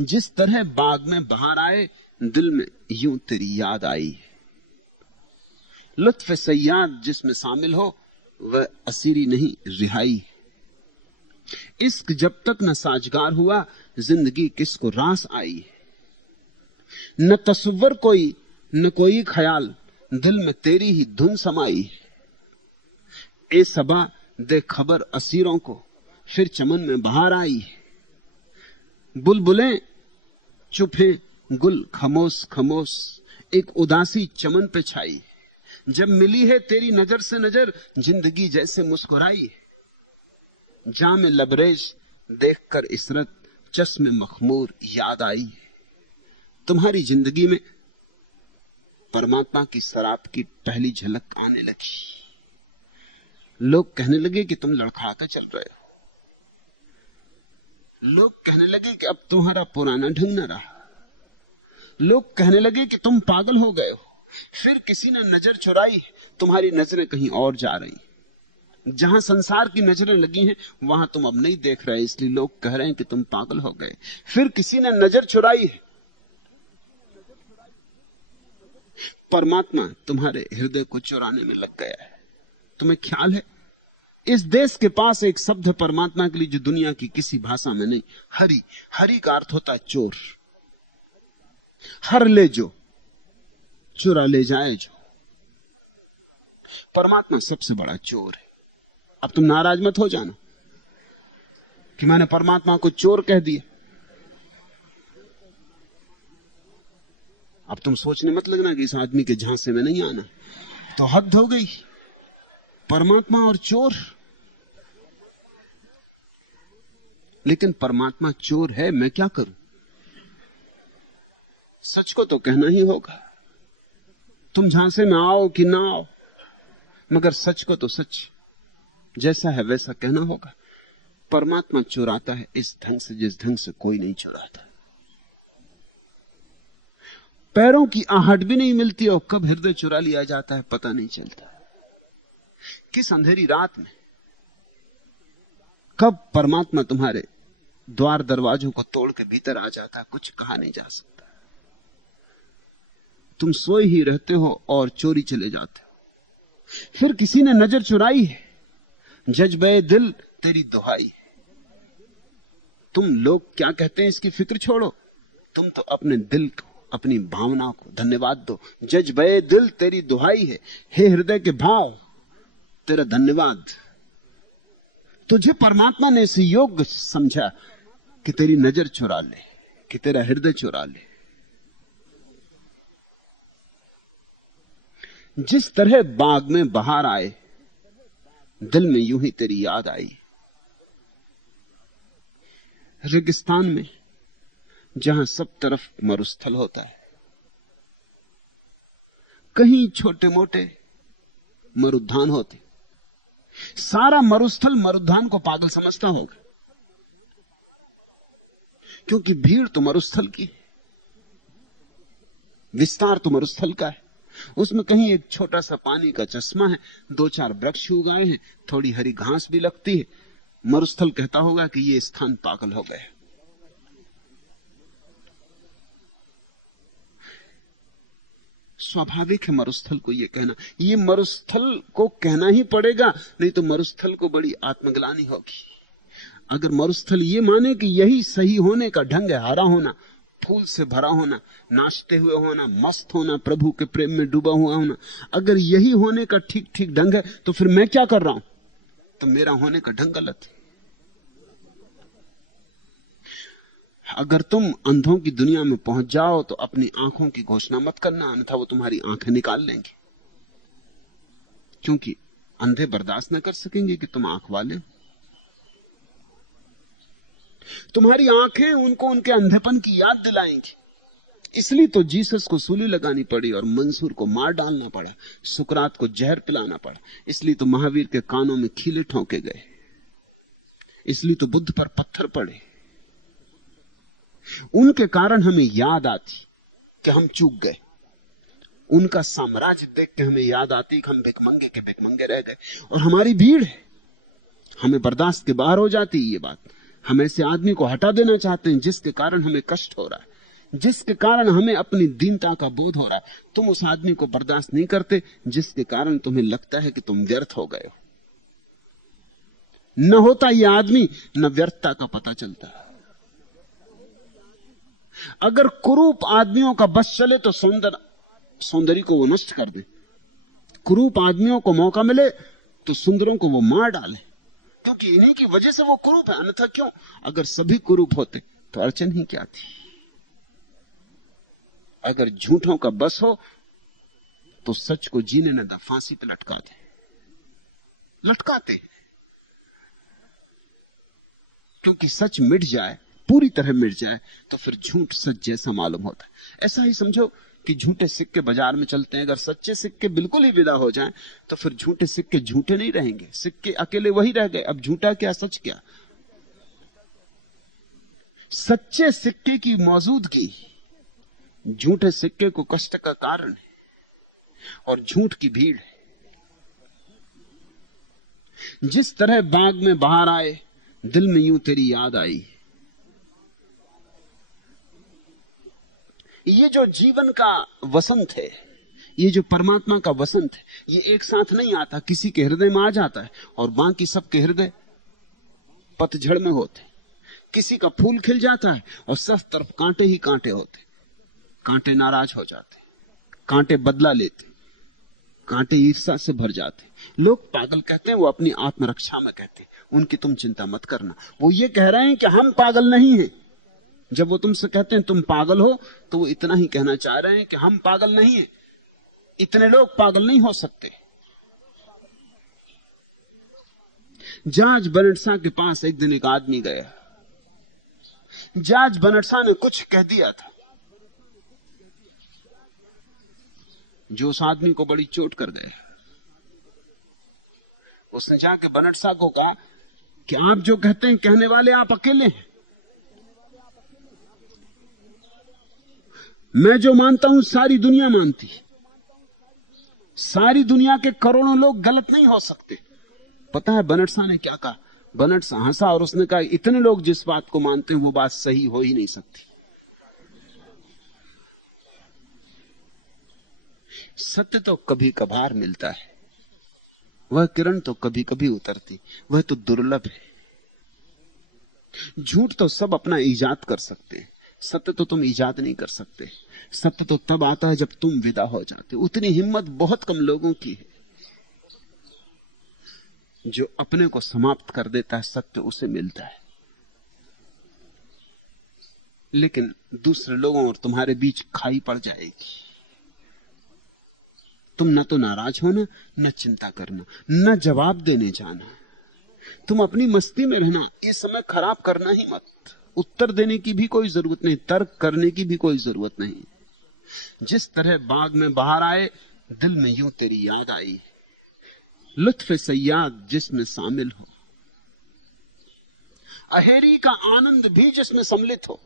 जिस तरह बाग में बाहर आए, दिल में यूं तेरी याद आई। लुत्फ सयाद जिसमें शामिल हो, वह असीरी नहीं रिहाई। इश्क जब तक न साजगार हुआ, जिंदगी किसको रास आई। न तस्वर कोई न कोई ख्याल, दिल में तेरी ही धुन समाई। ए सबा दे खबर असीरों को, फिर चमन में बाहर आई। बुलबुलें चुप हैं, गुल खामोश खामोश, एक उदासी चमन पे छाई। जब मिली है तेरी नजर से नजर, जिंदगी जैसे मुस्कुराई। जाम लबरेज देखकर इसरत, चश्मे मखमूर याद आई। तुम्हारी जिंदगी में परमात्मा की शराब की पहली झलक आने लगी। लोग कहने लगे कि तुम लड़खड़ाकर चल रहे हो। लोग कहने लगे कि अब तुम्हारा पुराना ढंग न रहा। लोग कहने लगे कि तुम पागल हो गए हो। फिर किसी ने नजर चुराई, तुम्हारी नजरें कहीं और जा रही। जहां संसार की नजरें लगी हैं वहां तुम अब नहीं देख रहे, इसलिए लोग कह रहे हैं कि तुम पागल हो गए। फिर किसी ने नजर चुराई है। परमात्मा तुम्हारे हृदय को चुराने में लग गया है। तुम्हें ख्याल है, इस देश के पास एक शब्द है परमात्मा के लिए जो दुनिया की किसी भाषा में नहीं। हरि। हरि का अर्थ होता है चोर। हर ले जो, चुरा ले जाए जो। परमात्मा सबसे बड़ा चोर है। अब तुम नाराज मत हो जाना कि मैंने परमात्मा को चोर कह दिया। अब तुम सोचने मत लगना कि इस आदमी के झांसे में नहीं आना, तो हद हो गई। परमात्मा और चोर। लेकिन परमात्मा चोर है, मैं क्या करूं? सच को तो कहना ही होगा। तुम झांसे में आओ कि ना आओ, मगर सच को तो सच जैसा है वैसा कहना होगा। परमात्मा चुराता है इस ढंग से जिस ढंग से कोई नहीं चुराता। पैरों की आहट भी नहीं मिलती और कब हृदय चुरा लिया जाता है पता नहीं चलता। किस अंधेरी रात में कब परमात्मा तुम्हारे द्वार दरवाजों को तोड़ के भीतर आ जाता है, कुछ कहा नहीं जा सकता। तुम सोए ही रहते हो और चोरी चले जाते हो। फिर किसी ने नजर चुराई है, जज्बे दिल तेरी दुहाई। तुम लोग क्या कहते हैं इसकी फिक्र छोड़ो। तुम तो अपने दिल को, अपनी भावना को धन्यवाद दो। जज्बे दिल तेरी दुहाई है। हे हृदय के भाव, तेरा धन्यवाद। तुझे परमात्मा ने इसे योग्य समझा कि तेरी नजर चुरा ले, कि तेरा हृदय चुरा ले। जिस तरह बाग में बहार आए, दिल में यूं ही तेरी याद आई। रेगिस्तान में जहां सब तरफ मरुस्थल होता है, कहीं छोटे मोटे मरुद्यान होते, सारा मरुस्थल मरुद्यान को पागल समझता होगा, क्योंकि भीड़ तो मरुस्थल की, विस्तार तो मरुस्थल का है। उसमें कहीं एक छोटा सा पानी का चश्मा है, दो चार वृक्ष उगाए हैं, थोड़ी हरी घास भी लगती है। मरुस्थल कहता होगा कि ये स्थान पागल हो गया। स्वाभाविक है मरुस्थल को यह कहना, ये मरुस्थल को कहना ही पड़ेगा, नहीं तो मरुस्थल को बड़ी आत्मग्लानि होगी। अगर मरुस्थल ये माने कि यही सही होने का ढंग है, हरा होना, फूल से भरा होना, नाचते हुए होना, मस्त होना, प्रभु के प्रेम में डूबा हुआ होना, अगर यही होने का ठीक ठीक ढंग है, तो फिर मैं क्या कर रहा हूं? तो मेरा होने का ढंग गलत है। अगर तुम अंधों की दुनिया में पहुंच जाओ तो अपनी आंखों की घोषणा मत करना, अन्यथा वो तुम्हारी आंखें निकाल लेंगे, क्योंकि अंधे बर्दाश्त न कर सकेंगे कि तुम आंख वाले। तुम्हारी आंखें उनको उनके अंधेपन की याद दिलाएंगी। इसलिए तो जीसस को सूली लगानी पड़ी और मंसूर को मार डालना पड़ा, सुकरात को जहर पिलाना पड़ा। इसलिए तो महावीर के कानों में खीले ठोंके गए, इसलिए तो बुद्ध पर पत्थर पड़े। उनके कारण हमें याद आती कि हम चूक गए, उनका साम्राज्य देख के हमें याद आती कि हम भिखमंगे के भिखमंगे रह गए। और हमारी भीड़ है, हमें बर्दाश्त के बाहर हो जाती ये बात। हम ऐसे आदमी को हटा देना चाहते हैं जिसके कारण हमें कष्ट हो रहा है, जिसके कारण हमें अपनी दीनता का बोध हो रहा है। तुम उस आदमी को बर्दाश्त नहीं करते जिसके कारण तुम्हें लगता है कि तुम व्यर्थ हो गए हो। न होता यह आदमी, न व्यर्थता का पता चलता। अगर कुरूप आदमियों का बस चले तो सौंदर्य को वो नष्ट कर दे। कुरूप आदमियों को मौका मिले तो सुंदरों को वो मार डाले, क्योंकि इन्हीं की वजह से वो कुरूप है। अन्यथा क्यों? अगर सभी कुरूप होते तो अड़चन ही क्या थी। अगर झूठों का बस हो तो सच को जीने न दा, फांसी पे लटकाते, क्योंकि सच मिट जाए, पूरी तरह मिट जाए, तो फिर झूठ सच जैसा मालूम होता है। ऐसा ही समझो कि झूठे सिक्के बाजार में चलते हैं, अगर सच्चे सिक्के बिल्कुल ही विदा हो जाएं तो फिर झूठे सिक्के झूठे नहीं रहेंगे, सिक्के अकेले वही रह गए। अब झूठा क्या, सच क्या? सच्चे सिक्के की मौजूदगी झूठे सिक्के को कष्ट का कारण है, और झूठ की भीड़ है। जिस तरह बाग में बाहर आए, दिल में यूं तेरी याद आई। ये जो जीवन का वसंत है, ये जो परमात्मा का वसंत है, ये एक साथ नहीं आता, किसी के हृदय में आ जाता है और बाकी सबके हृदय पतझड़ में होते। किसी का फूल खिल जाता है और सब तरफ कांटे ही कांटे होते। कांटे नाराज हो जाते, कांटे बदला लेते, कांटे ईर्ष्या से भर जाते। लोग पागल कहते हैं, वो अपनी आत्मरक्षा में कहते हैं, उनकी तुम चिंता मत करना। वो ये कह रहे हैं कि हम पागल नहीं हैं। जब वो तुमसे कहते हैं तुम पागल हो, तो वो इतना ही कहना चाह रहे हैं कि हम पागल नहीं हैं। इतने लोग पागल नहीं हो सकते। जॉर्ज बर्नार्ड शॉ के पास एक दिन एक आदमी गया। जॉर्ज बर्नार्ड शॉ ने कुछ कह दिया था जो उस आदमी को बड़ी चोट कर गया। उसने जाके बर्नार्ड शॉ को कहा कि आप जो कहते हैं, कहने वाले आप अकेले हैं। मैं जो मानता हूं सारी दुनिया मानती। सारी दुनिया के करोड़ों लोग गलत नहीं हो सकते। पता है बर्नार्ड शॉ ने क्या कहा? बर्नार्ड शॉ हंसा और उसने कहा, इतने लोग जिस बात को मानते हैं वो बात सही हो ही नहीं सकती। सत्य तो कभी कभार मिलता है, वह किरण तो कभी कभी उतरती, वह तो दुर्लभ है। झूठ तो सब अपना ईजाद कर सकते हैं, सत्य तो तुम ईजाद नहीं कर सकते। सत्य तो तब आता है जब तुम विदा हो जाते। उतनी हिम्मत बहुत कम लोगों की है। जो अपने को समाप्त कर देता है सत्य उसे मिलता है। लेकिन दूसरे लोगों और तुम्हारे बीच खाई पड़ जाएगी। तुम न तो नाराज होना, न चिंता करना, न जवाब देने जाना। तुम अपनी मस्ती में रहना, ये समय खराब करना ही मत। उत्तर देने की भी कोई जरूरत नहीं, तर्क करने की भी कोई जरूरत नहीं। जिस तरह बाग में बाहर आए, दिल में यूं तेरी याद आई, लुत्फ सयाद जिसमें शामिल हो, अहेरी का आनंद भी जिसमें सम्मिलित हो।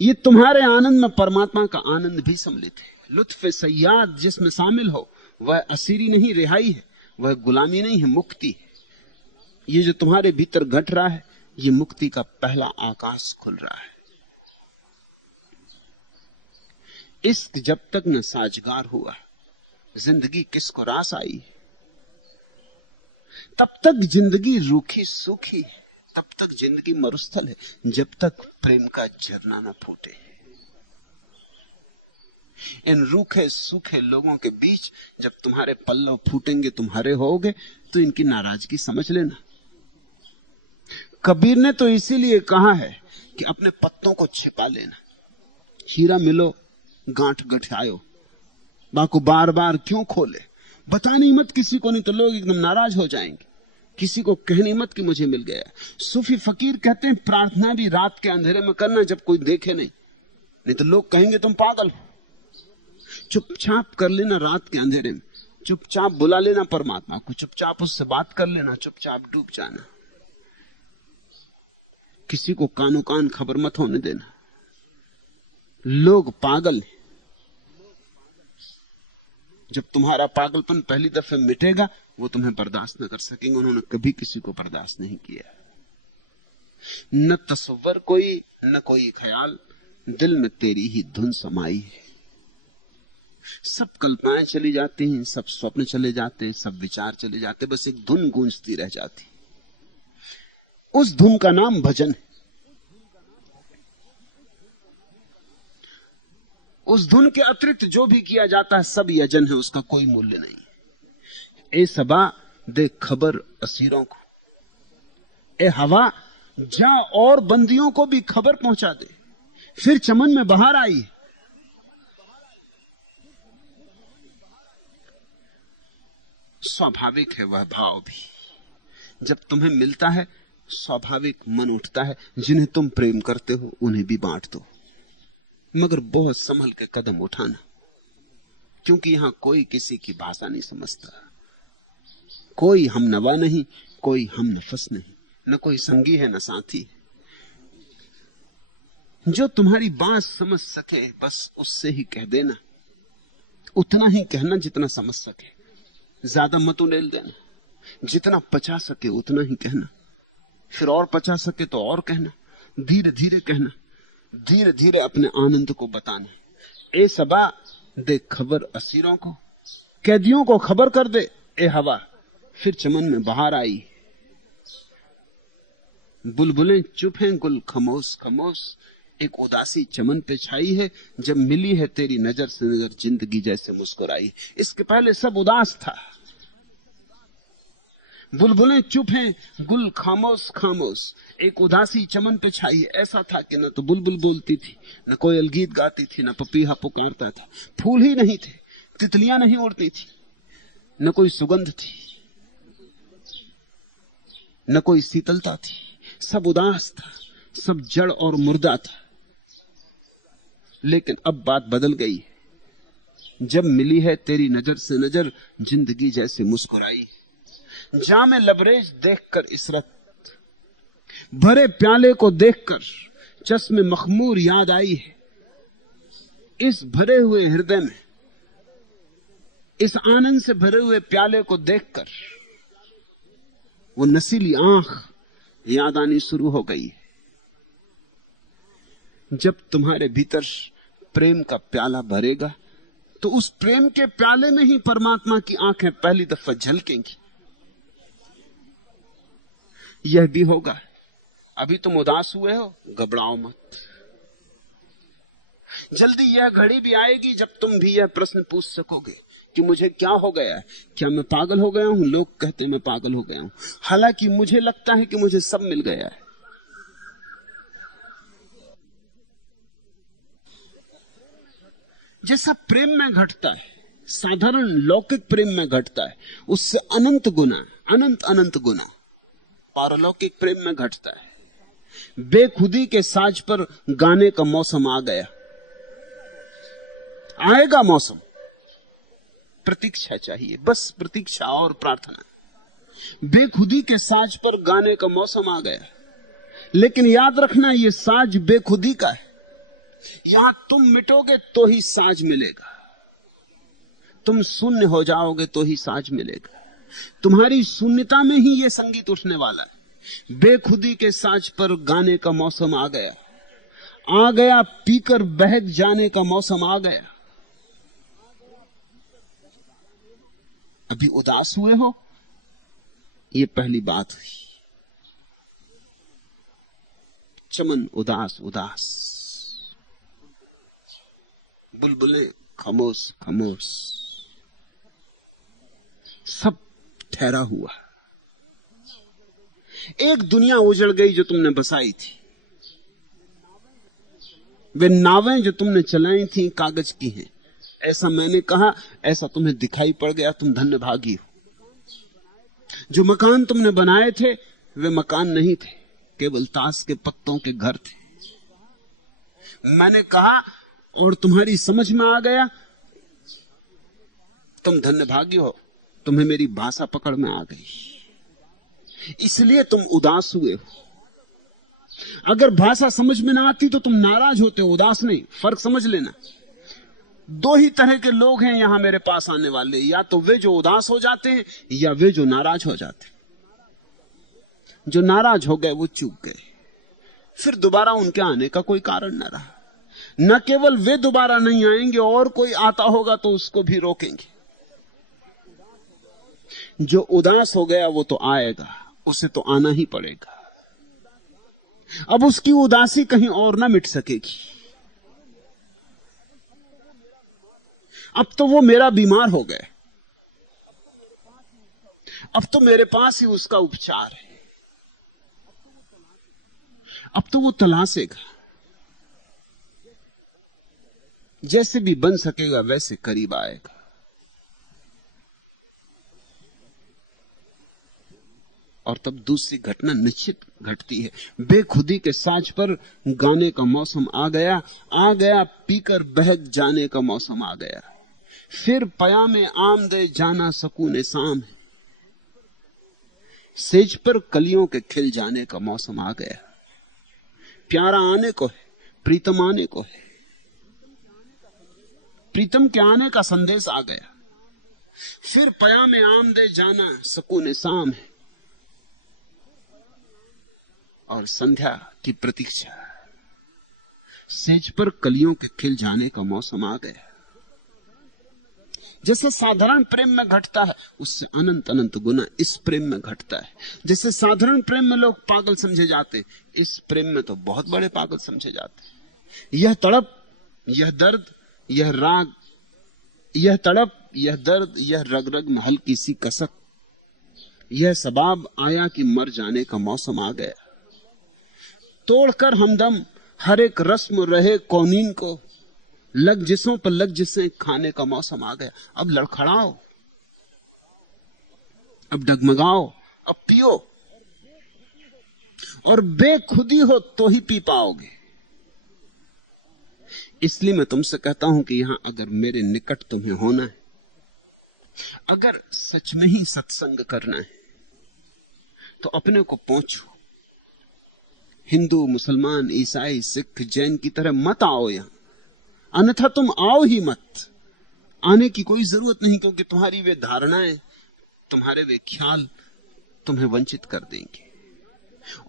ये तुम्हारे आनंद में परमात्मा का आनंद भी सम्मिलित है। लुत्फ सयाद जिसमें शामिल हो, वह असीरी नहीं, रिहाई है। वह गुलामी नहीं है, मुक्ति है। ये जो तुम्हारे भीतर घट रहा है, ये मुक्ति का पहला आकाश खुल रहा है। इश्क जब तक न साजगार हुआ, जिंदगी किसको रास आई। तब तक जिंदगी रूखी सूखी, तब तक जिंदगी मरुस्थल है, जब तक प्रेम का झरना न फूटे। इन रूखे सूखे लोगों के बीच जब तुम्हारे पल्लव फूटेंगे, तुम्हारे होगे, तो इनकी नाराजगी समझ लेना। कबीर ने तो इसीलिए कहा है कि अपने पत्तों को छिपा लेना। हीरा मिलो गांठ गठियायो, बाको बार बार क्यों खोले। बतानी मत किसी को, नहीं तो लोग एकदम नाराज हो जाएंगे। किसी को कहनी मत कि मुझे मिल गया। सूफी फकीर कहते हैं प्रार्थना भी रात के अंधेरे में करना, जब कोई देखे नहीं तो लोग कहेंगे तुम पागल हो। चुपचाप कर लेना रात के अंधेरे में, चुपचाप बुला लेना परमात्मा को, चुपचाप उससे बात कर लेना, चुपचाप डूब जाना। किसी को कानो कान खबर मत होने देना। लोग पागल हैं। जब तुम्हारा पागलपन पहली दफे मिटेगा, वो तुम्हें बर्दाश्त न कर सकेंगे। उन्होंने कभी किसी को बर्दाश्त नहीं किया। न तस्वर कोई, न कोई ख्याल, दिल में तेरी ही धुन समाई है। सब कल्पनाएं चली जाती हैं, सब स्वप्न चले जाते हैं, सब विचार चले जाते, बस एक धुन गूंजती रह जाती। उस धुन का नाम भजन है। उस धुन के अतिरिक्त जो भी किया जाता है सब यजन है, उसका कोई मूल्य नहीं। ए सबा दे खबर असीरों को, ए हवा जा और बंदियों को भी खबर पहुंचा दे। फिर चमन में बाहर आई। स्वाभाविक है वह भाव भी। जब तुम्हें मिलता है, स्वाभाविक मन उठता है, जिन्हें तुम प्रेम करते हो उन्हें भी बांट दो, मगर बहुत संभल के कदम उठाना, क्योंकि यहां कोई किसी की भाषा नहीं समझता। कोई हम नवा नहीं, कोई हम नफस नहीं, न कोई संगी है न साथी। जो तुम्हारी बात समझ सके बस उससे ही कह देना। उतना ही कहना जितना समझ सके, ज्यादा मत उड़ेल देना। जितना पचा सके उतना ही कहना, फिर और पचा सके तो और कहना। धीरे धीरे कहना, धीरे धीरे अपने आनंद को बताना। ए सबा दे खबर असीरों को, कैदियों को खबर कर दे। ए हवा फिर चमन में बाहर आई। बुलबुलें चुप हैं, गुल खमोश खमोश, एक उदासी चमन पे छाई है। जब मिली है तेरी नजर से नजर, जिंदगी जैसे मुस्कुराई। इसके पहले सब उदास था। बुलबुलें चुप हैं, गुल खामोश खामोश, एक उदासी चमन पे छाई। ऐसा था कि न तो बुलबुल बोलती थी, न कोयल गीत गाती थी, न पपीहा पुकारता था। फूल ही नहीं थे, तितलियां नहीं उड़ती थी, न कोई सुगंध थी, न कोई शीतलता थी। सब उदास था, सब जड़ और मुर्दा था। लेकिन अब बात बदल गई। जब मिली है तेरी नजर से नजर, जिंदगी जैसे मुस्कुराई। जामे लबरेज देखकर इसरत, भरे प्याले को देखकर चश्मे मखमूर याद आई है। इस भरे हुए हृदय में, इस आनंद से भरे हुए प्याले को देखकर वो नसीली आंख याद आनी शुरू हो गई। जब तुम्हारे भीतर प्रेम का प्याला भरेगा, तो उस प्रेम के प्याले में ही परमात्मा की आंखें पहली दफा झलकेंगी। यह भी होगा। अभी तुम उदास हुए हो, घबराओ मत। जल्दी यह घड़ी भी आएगी जब तुम भी यह प्रश्न पूछ सकोगे कि मुझे क्या हो गया है, क्या मैं पागल हो गया हूं? लोग कहते हैं मैं पागल हो गया हूं, हालांकि मुझे लगता है कि मुझे सब मिल गया है। जैसा प्रेम में घटता है, साधारण लौकिक प्रेम में घटता है, उससे अनंत गुना, अनंत अनंत गुना पारलौकिक प्रेम में घटता है। बेखुदी के साज पर गाने का मौसम आ गया, आएगा मौसम, प्रतीक्षा चाहिए, बस प्रतीक्षा और प्रार्थना। बेखुदी के साज पर गाने का मौसम आ गया, लेकिन याद रखना यह साज बेखुदी का है। यहां तुम मिटोगे तो ही साज मिलेगा, तुम शून्य हो जाओगे तो ही साज मिलेगा। तुम्हारी शून्यता में ही यह संगीत उठने वाला है। बेखुदी के साज पर गाने का मौसम आ गया, आ गया पीकर बहक जाने का मौसम आ गया। अभी उदास हुए हो, यह पहली बात हुई। चमन उदास उदास, बुलबुलें खामोश खामोश, सब ठहरा हुआ। एक दुनिया उजड़ गई जो तुमने बसाई थी। वे नावें जो तुमने चलाई थी कागज की हैं, ऐसा मैंने कहा, ऐसा तुम्हें दिखाई पड़ गया, तुम धन्य भागी हो। जो मकान तुमने बनाए थे वे मकान नहीं थे, केवल ताश के पत्तों के घर थे। मैंने कहा और तुम्हारी समझ में आ गया, तुम धन्य भागी हो, तुम्हें मेरी भाषा पकड़ में आ गई, इसलिए तुम उदास हुए हो। अगर भाषा समझ में ना आती तो तुम नाराज होते हो, उदास नहीं। फर्क समझ लेना। दो ही तरह के लोग हैं यहां मेरे पास आने वाले, या तो वे जो उदास हो जाते हैं या वे जो नाराज हो जाते हैं। जो नाराज हो गए वो चूक गए, फिर दोबारा उनके आने का कोई कारण न रहा। न केवल वे दोबारा नहीं आएंगे, और कोई आता होगा तो उसको भी रोकेंगे। जो उदास हो गया वो तो आएगा, उसे तो आना ही पड़ेगा। अब उसकी उदासी कहीं और ना मिट सकेगी। अब तो वो मेरा बीमार हो गया, अब तो मेरे पास ही उसका उपचार है। अब तो वो तलाशेगा, जैसे भी बन सकेगा वैसे करीब आएगा। और तब दूसरी घटना निश्चित घटती है। बेखुदी के साज पर गाने का मौसम आ गया, आ गया पीकर बहक जाने का मौसम आ गया। फिर पया में आमदे जाना सकून शाम है, सेज पर कलियों के खिल जाने का मौसम आ गया। प्यारा आने को है, प्रीतम आने को है, प्रीतम के आने का संदेश आ गया। फिर पया में आमदे जाना सकून शाम है, और संध्या की प्रतीक्षा। सेज पर कलियों के खिल जाने का मौसम आ गया। जैसे साधारण प्रेम में घटता है, उससे अनंत अनंत गुना इस प्रेम में घटता है। जैसे साधारण प्रेम में लोग पागल समझे जाते, इस प्रेम में तो बहुत बड़े पागल समझे जाते। यह तड़प, यह दर्द, यह राग, यह तड़प, यह दर्द, यह रग रग में हल्की सी कसक, यह सबाब आया कि मर जाने का मौसम आ गया। तोड़कर हमदम हर एक रस्म रहे कौनीन को, लग जिसों पर लग जिसे खाने का मौसम आ गया। अब लड़खड़ाओ, अब डगमगाओ, अब पियो, और बेखुदी हो तो ही पी पाओगे। इसलिए मैं तुमसे कहता हूं कि यहां अगर मेरे निकट तुम्हें होना है, अगर सच में ही सत्संग करना है, तो अपने को पहुंचो। हिंदू, मुसलमान, ईसाई, सिख, जैन की तरह मत आओ यहां, अन्यथा तुम आओ ही मत। आने की कोई जरूरत नहीं, क्योंकि तुम्हारी वे धारणाएं, तुम्हारे वे ख्याल तुम्हें वंचित कर देंगे।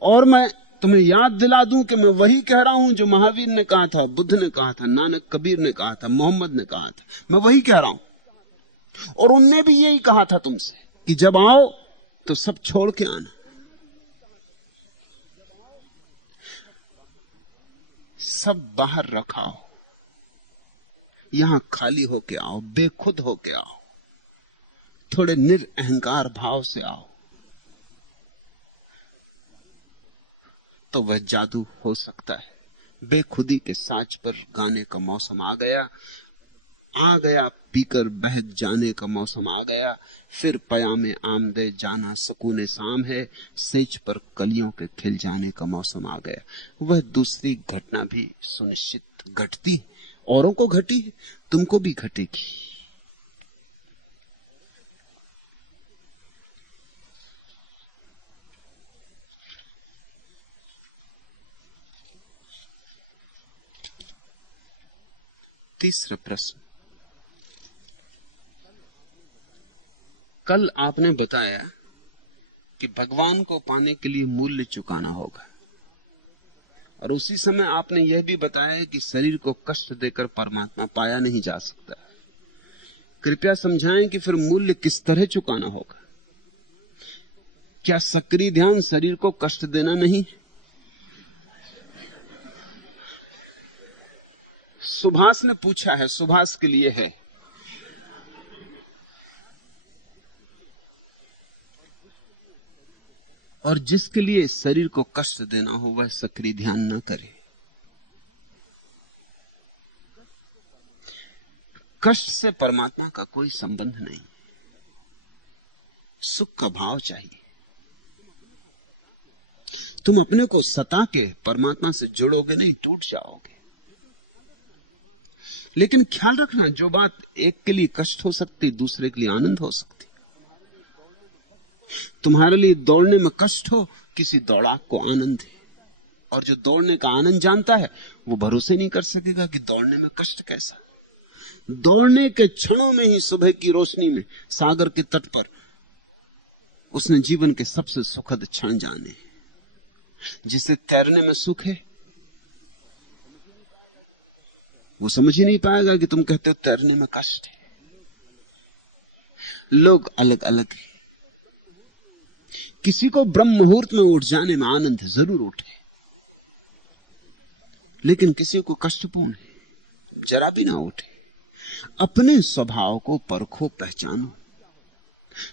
और मैं तुम्हें याद दिला दूं कि मैं वही कह रहा हूं जो महावीर ने कहा था, बुद्ध ने कहा था, नानक कबीर ने कहा था, मोहम्मद ने कहा था। मैं वही कह रहा हूं। और उनने भी यही कहा था तुमसे कि जब आओ तो सब छोड़ के आना, सब बाहर रखाओ, यहां खाली होके आओ, बेखुद होके आओ। थोड़े निरअहंकार भाव से आओ तो वह जादू हो सकता है। बेखुदी के साज पर गाने का मौसम आ गया, पीकर बह जाने का मौसम आ गया। फिर पयामे आमदे जाना सुकूने शाम है, सेज पर कलियों के खिल जाने का मौसम आ गया। वह दूसरी घटना भी सुनिश्चित घटती, औरों को घटी, तुमको भी घटेगी। तीसरा प्रश्न, कल आपने बताया कि भगवान को पाने के लिए मूल्य चुकाना होगा, और उसी समय आपने यह भी बताया कि शरीर को कष्ट देकर परमात्मा पाया नहीं जा सकता। कृपया समझाएं कि फिर मूल्य किस तरह चुकाना होगा। क्या सक्रिय ध्यान शरीर को कष्ट देना नहीं? सुभाष ने पूछा है, सुभाष के लिए है। और जिसके लिए शरीर को कष्ट देना हो वह सक्रिय ध्यान न करे। कष्ट से परमात्मा का कोई संबंध नहीं, सुख का भाव चाहिए। तुम अपने को सता के परमात्मा से जुड़ोगे नहीं, टूट जाओगे। लेकिन ख्याल रखना, जो बात एक के लिए कष्ट हो सकती दूसरे के लिए आनंद हो सकती। तुम्हारे लिए दौड़ने में कष्ट हो, किसी दौड़ाक को आनंद है। और जो दौड़ने का आनंद जानता है वो भरोसे नहीं कर सकेगा कि दौड़ने में कष्ट कैसा। दौड़ने के क्षणों में ही सुबह की रोशनी में सागर के तट पर उसने जीवन के सबसे सुखद क्षण जाने। जिसे तैरने में सुख है वो समझ ही नहीं पाएगा कि तुम कहते हो तैरने में कष्ट है। लोग अलग अलग हैं। किसी को ब्रह्म मुहूर्त में उठ जाने में आनंद है, जरूर उठे, लेकिन किसी को कष्टपूर्ण है, जरा भी ना उठे। अपने स्वभाव को परखो, पहचानो।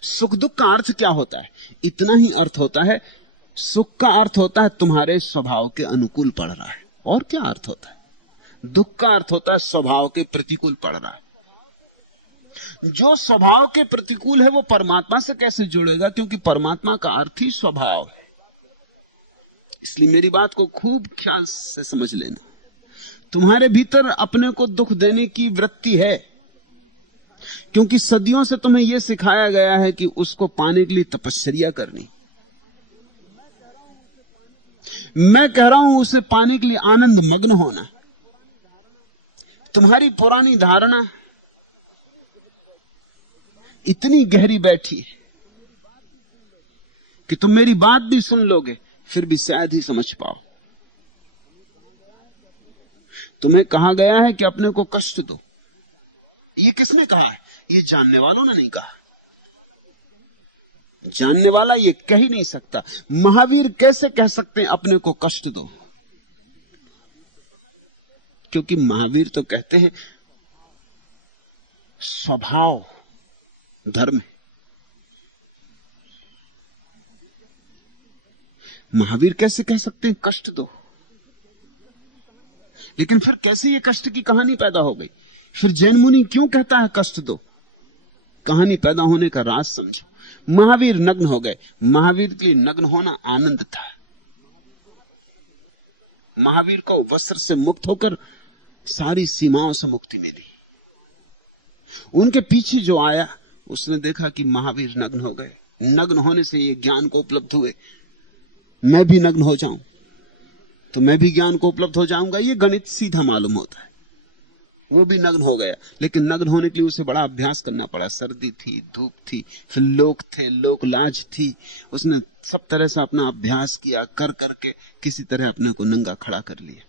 सुख दुख का अर्थ क्या होता है? इतना ही अर्थ होता है, सुख का अर्थ होता है तुम्हारे स्वभाव के अनुकूल पड़ रहा है। और क्या अर्थ होता है? दुख का अर्थ होता है स्वभाव के प्रतिकूल पड़ रहा है। जो स्वभाव के प्रतिकूल है वो परमात्मा से कैसे जुड़ेगा? क्योंकि परमात्मा का अर्थ ही स्वभाव है। इसलिए मेरी बात को खूब ख्याल से समझ लेना। तुम्हारे भीतर अपने को दुख देने की वृत्ति है, क्योंकि सदियों से तुम्हें यह सिखाया गया है कि उसको पाने के लिए तपस्या करनी। मैं कह रहा हूं उसे पाने के लिए आनंद मग्न होना। तुम्हारी पुरानी धारणा इतनी गहरी बैठी है कि तुम मेरी बात भी सुन लोगे फिर भी शायद ही समझ पाओ। तुम्हें कहा गया है कि अपने को कष्ट दो। ये किसने कहा है? ये जानने वालों ने नहीं कहा। जानने वाला ये कह ही नहीं सकता। महावीर कैसे कह सकते हैं अपने को कष्ट दो? क्योंकि महावीर तो कहते हैं स्वभाव धर्म है। महावीर कैसे कह सकते हैं कष्ट दो? लेकिन फिर कैसे ये कष्ट की कहानी पैदा हो गई? फिर जैन मुनि क्यों कहता है कष्ट दो? कहानी पैदा होने का राज समझो। महावीर नग्न हो गए। महावीर के लिए नग्न होना आनंद था। महावीर को वस्त्र से मुक्त होकर सारी सीमाओं से मुक्ति मिली। उनके पीछे जो आया उसने देखा कि महावीर नग्न हो गए। नग्न होने से ये ज्ञान को उपलब्ध हुए, मैं भी नग्न हो जाऊं तो मैं भी ज्ञान को उपलब्ध हो जाऊंगा। ये गणित सीधा मालूम होता है। वो भी नग्न हो गया, लेकिन नग्न होने के लिए उसे बड़ा अभ्यास करना पड़ा। सर्दी थी, धूप थी, फिर लोग थे, लोक लाज थी। उसने सब तरह से अपना अभ्यास किया, कर करके किसी तरह अपने को नंगा खड़ा कर लिया।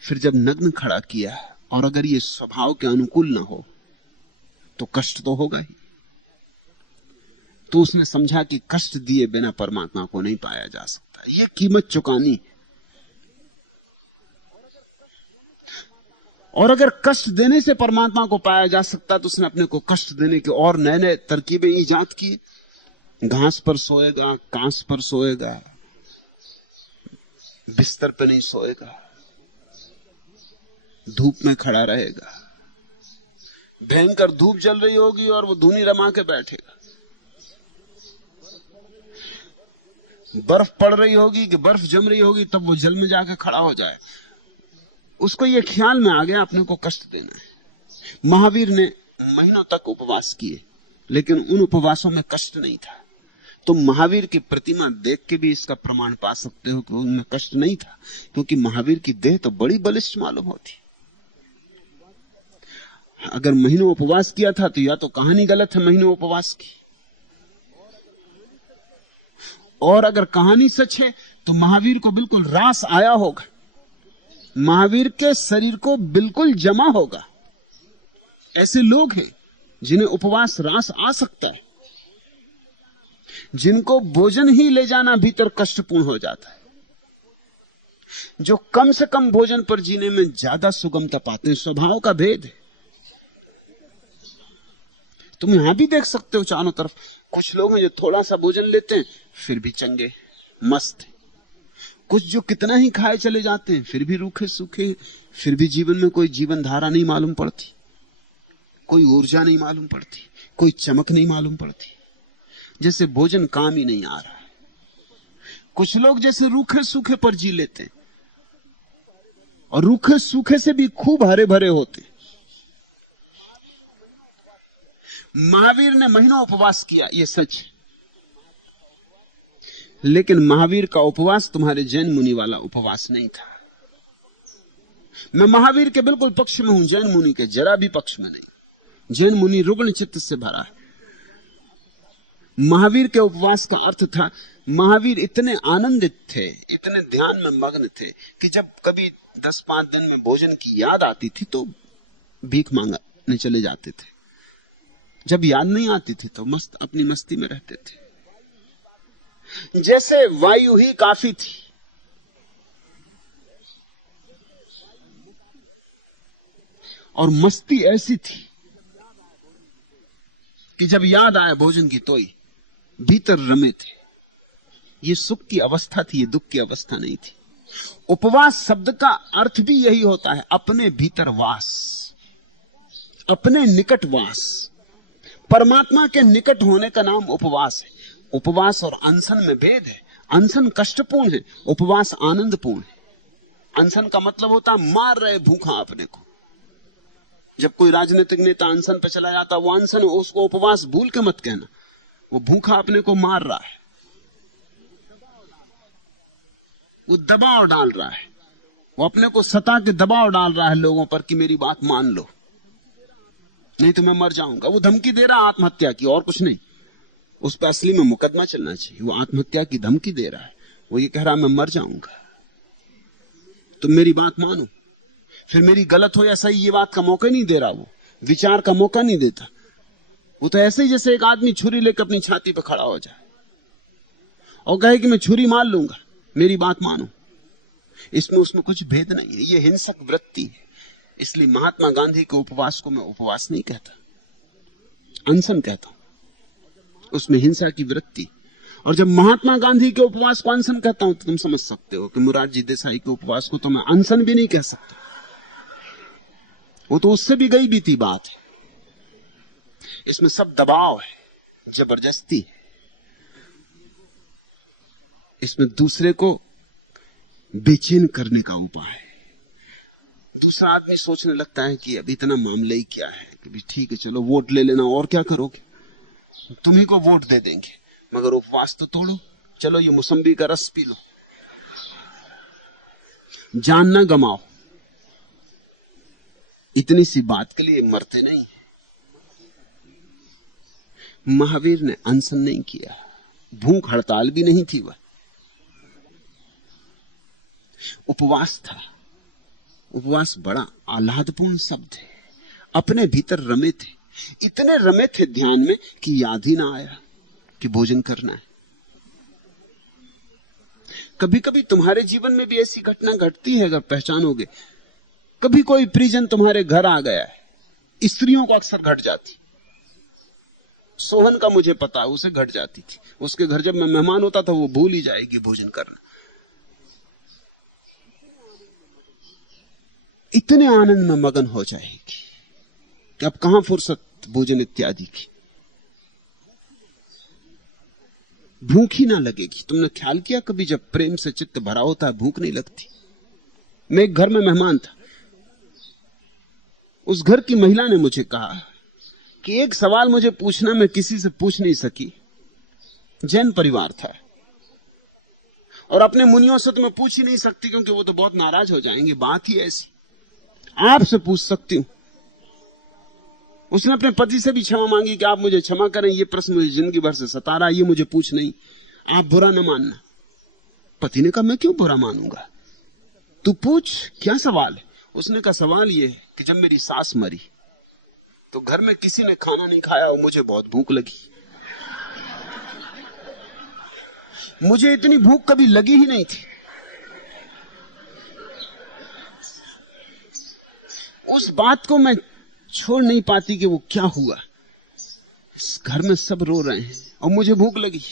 फिर जब नग्न खड़ा किया, और अगर ये स्वभाव के अनुकूल ना हो तो कष्ट तो होगा ही। तो उसने समझा कि कष्ट दिए बिना परमात्मा को नहीं पाया जा सकता। ये कीमत चुकानी। और अगर कष्ट देने से परमात्मा को पाया जा सकता तो उसने अपने को कष्ट देने के और नए नए तरकीबें ईजाद किए। घास पर सोएगा, कांस पर सोएगा, बिस्तर पे नहीं सोएगा, धूप में खड़ा रहेगा, भयंकर धूप जल रही होगी और वो धूनी रमा के बैठेगा, बर्फ पड़ रही होगी कि बर्फ जम रही होगी तब वो जल में जाके खड़ा हो जाए। उसको ये ख्याल में आ गया अपने को कष्ट देना है। महावीर ने महीनों तक उपवास किए, लेकिन उन उपवासों में कष्ट नहीं था। तो महावीर की प्रतिमा देख के भी इसका प्रमाण पा सकते हो कि उनमें कष्ट नहीं था, क्योंकि महावीर की देह तो बड़ी बलिष्ठ मालूम होती। अगर महीनों उपवास किया था तो या तो कहानी गलत है महीनों उपवास की, और अगर कहानी सच है तो महावीर को बिल्कुल रास आया होगा, महावीर के शरीर को बिल्कुल जमा होगा। ऐसे लोग हैं जिन्हें उपवास रास आ सकता है, जिनको भोजन ही ले जाना भीतर कष्टपूर्ण हो जाता है, जो कम से कम भोजन पर जीने में ज्यादा सुगमता पाते हैं। स्वभाव का भेद है। तुम यहां भी देख सकते हो चारों तरफ कुछ लोग हैं जो थोड़ा सा भोजन लेते हैं फिर भी चंगे मस्त, कुछ जो कितना ही खाए चले जाते हैं फिर भी रूखे सूखे, फिर भी जीवन में कोई जीवन धारा नहीं मालूम पड़ती, कोई ऊर्जा नहीं मालूम पड़ती, कोई चमक नहीं मालूम पड़ती, जैसे भोजन काम ही नहीं आ रहा। कुछ लोग जैसे रूखे सूखे पर जी लेते हैं और रूखे सूखे से भी खूब हरे भरे होते। महावीर ने महीनों उपवास किया, यह सच है, लेकिन महावीर का उपवास तुम्हारे जैन मुनि वाला उपवास नहीं था। मैं महावीर के बिल्कुल पक्ष में हूं, जैन मुनि के जरा भी पक्ष में नहीं। जैन मुनि रुग्ण चित्त से भरा है। महावीर के उपवास का अर्थ था, महावीर इतने आनंदित थे, इतने ध्यान में मग्न थे कि जब कभी 10-5 दिन में भोजन की याद आती थी तो भीख मांगने चले जाते थे, जब याद नहीं आती थी तो मस्त अपनी मस्ती में रहते थे। जैसे वायु ही काफी थी। और मस्ती ऐसी थी कि जब याद आए भोजन की तो ही भीतर रमे थे। ये सुख की अवस्था थी, ये दुख की अवस्था नहीं थी। उपवास शब्द का अर्थ भी यही होता है, अपने भीतर वास, अपने निकट वास। परमात्मा के निकट होने का नाम उपवास है। उपवास और अनशन में भेद है। अनशन कष्टपूर्ण है, उपवास आनंदपूर्ण है। अनशन का मतलब होता है मार रहे भूखा अपने को। जब कोई राजनीतिक नेता अनशन पे चला जाता, वो अनशन, उसको उपवास भूल के मत कहना, वो भूखा अपने को मार रहा है, वो दबाव डाल रहा है, वो अपने को सता के दबाव डाल रहा है लोगों पर कि मेरी बात मान लो नहीं तो मैं मर जाऊंगा। वो धमकी दे रहा है आत्महत्या की, और कुछ नहीं। उस पर असली में मुकदमा चलना चाहिए। वो आत्महत्या की धमकी दे रहा है, वो ये कह रहा है मैं मर जाऊंगा, तुम मेरी बात मानो। फिर मेरी गलत हो या सही ये बात का मौका नहीं दे रहा, वो विचार का मौका नहीं देता। वो तो ऐसे ही जैसे एक आदमी छुरी लेकर अपनी छाती पर खड़ा हो जाए और कहे कि मैं छुरी मार लूंगा, मेरी बात मानो। इसमें उसमें कुछ भेद नहीं है, ये हिंसक वृत्ति है। इसलिए महात्मा गांधी के उपवास को मैं उपवास नहीं कहता, अनशन कहता हूं। उसमें हिंसा की वृत्ति। और जब महात्मा गांधी के उपवास को अनशन कहता हूं तो तुम समझ सकते हो कि मुरारजी देसाई के उपवास को तो मैं अनशन भी नहीं कह सकता। वो तो उससे भी गई बीती बात है। इसमें सब दबाव है, जबरदस्ती है। इसमें दूसरे को बेचैन करने का उपाय है। दूसरा आदमी सोचने लगता है कि अभी इतना मामला ही क्या है, कि भी ठीक है चलो वोट ले लेना, और क्या करोगे, तुम्ही को वोट दे देंगे, मगर उपवास तो तोड़ो, चलो ये मौसम्बी का रस पी लो, जान ना गमाओ। इतनी सी बात के लिए मरते नहीं। महावीर ने अनशन नहीं किया, भूख हड़ताल भी नहीं थी, वह उपवास था। उपवास बड़ा आह्लादपूर्ण शब्द है। अपने भीतर रमे थे, इतने रमे थे ध्यान में कि याद ही ना आया कि भोजन करना है। कभी कभी तुम्हारे जीवन में भी ऐसी घटना घटती है, अगर पहचानोगे। कभी कोई परिजन तुम्हारे घर आ गया है, स्त्रियों को अक्सर घट जाती, सोहन का मुझे पता, उसे घट जाती थी। उसके घर जब मैं मेहमान होता था वो भूल ही जाएगी भोजन करना। इतने आनंद में मगन हो जाएगी कि अब कहां फुर्सत भोजन इत्यादि की, भूख ही ना लगेगी। तुमने ख्याल किया कभी जब प्रेम से चित्त भरा होता है भूख नहीं लगती? मैं एक घर में मेहमान था, उस घर की महिला ने मुझे कहा कि एक सवाल मुझे पूछना, मैं किसी से पूछ नहीं सकी। जैन परिवार था और अपने मुनियों से तो मैं पूछ ही नहीं सकती क्योंकि वो तो बहुत नाराज हो जाएंगे, बात ही ऐसी। आपसे पूछ सकती हूं। उसने अपने पति से भी क्षमा मांगी कि आप मुझे क्षमा करें, ये प्रश्न मुझे जिंदगी भर से सता रहा, ये मुझे पूछ नहीं, आप बुरा न मानना। पति ने कहा मैं क्यों बुरा मानूंगा, तू पूछ, क्या सवाल है? उसने कहा सवाल ये है कि जब मेरी सास मरी तो घर में किसी ने खाना नहीं खाया और मुझे बहुत भूख लगी। मुझे इतनी भूख कभी लगी ही नहीं थी। उस बात को मैं छोड़ नहीं पाती कि वो क्या हुआ। इस घर में सब रो रहे हैं और मुझे भूख लगी।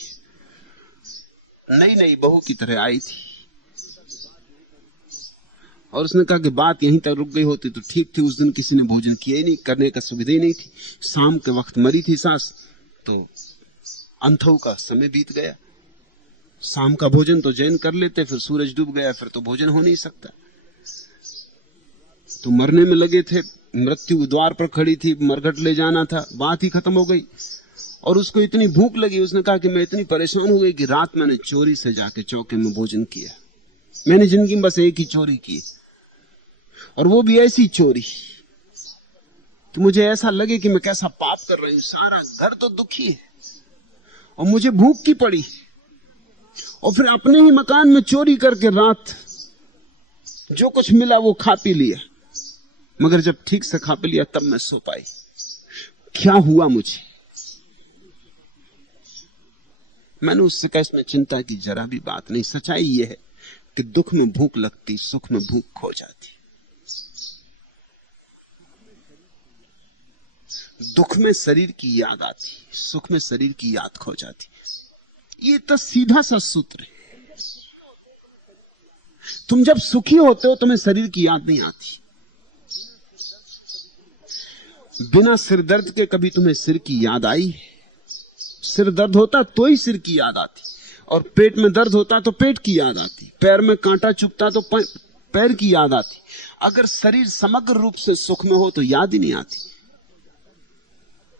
नई नई बहू की तरह आई थी और उसने कहा कि बात यहीं तक रुक गई होती तो ठीक थी। उस दिन किसी ने भोजन किया ही नहीं, करने का सुविधा ही नहीं थी। शाम के वक्त मरी थी सास, तो अंथऊ का समय बीत गया। शाम का भोजन तो जैन कर लेते, फिर सूरज डूब गया, फिर तो भोजन हो नहीं सकता। तो मरने में लगे थे, मृत्यु द्वार पर खड़ी थी, मरघट ले जाना था, बात ही खत्म हो गई। और उसको इतनी भूख लगी, उसने कहा कि मैं इतनी परेशान हो गई कि रात मैंने चोरी से जाके चौके में भोजन किया। मैंने जिंदगी में बस एक ही चोरी की, और वो भी ऐसी चोरी कि मुझे ऐसा लगे कि मैं कैसा पाप कर रही हूं। सारा घर तो दुखी है और मुझे भूख की पड़ी, और फिर अपने ही मकान में चोरी करके रात जो कुछ मिला वो खा पी लिया। मगर जब ठीक से खा पी लिया तब मैं सो पाई। क्या हुआ मुझे? मैंने उससे कहा इसमें चिंता की जरा भी बात नहीं। सच्चाई यह है कि दुख में भूख लगती, सुख में भूख खो जाती। दुख में शरीर की याद आती, सुख में शरीर की याद खो जाती। ये तो सीधा सा सूत्र है। तुम जब सुखी होते हो तुम्हें शरीर की याद नहीं आती। बिना सिर दर्द के कभी तुम्हें सिर की याद आई है? सिर दर्द होता तो ही सिर की याद आती, और पेट में दर्द होता तो पेट की याद आती, पैर में कांटा चुभता तो पैर की याद आती। अगर शरीर समग्र रूप से सुख में हो तो याद ही नहीं आती।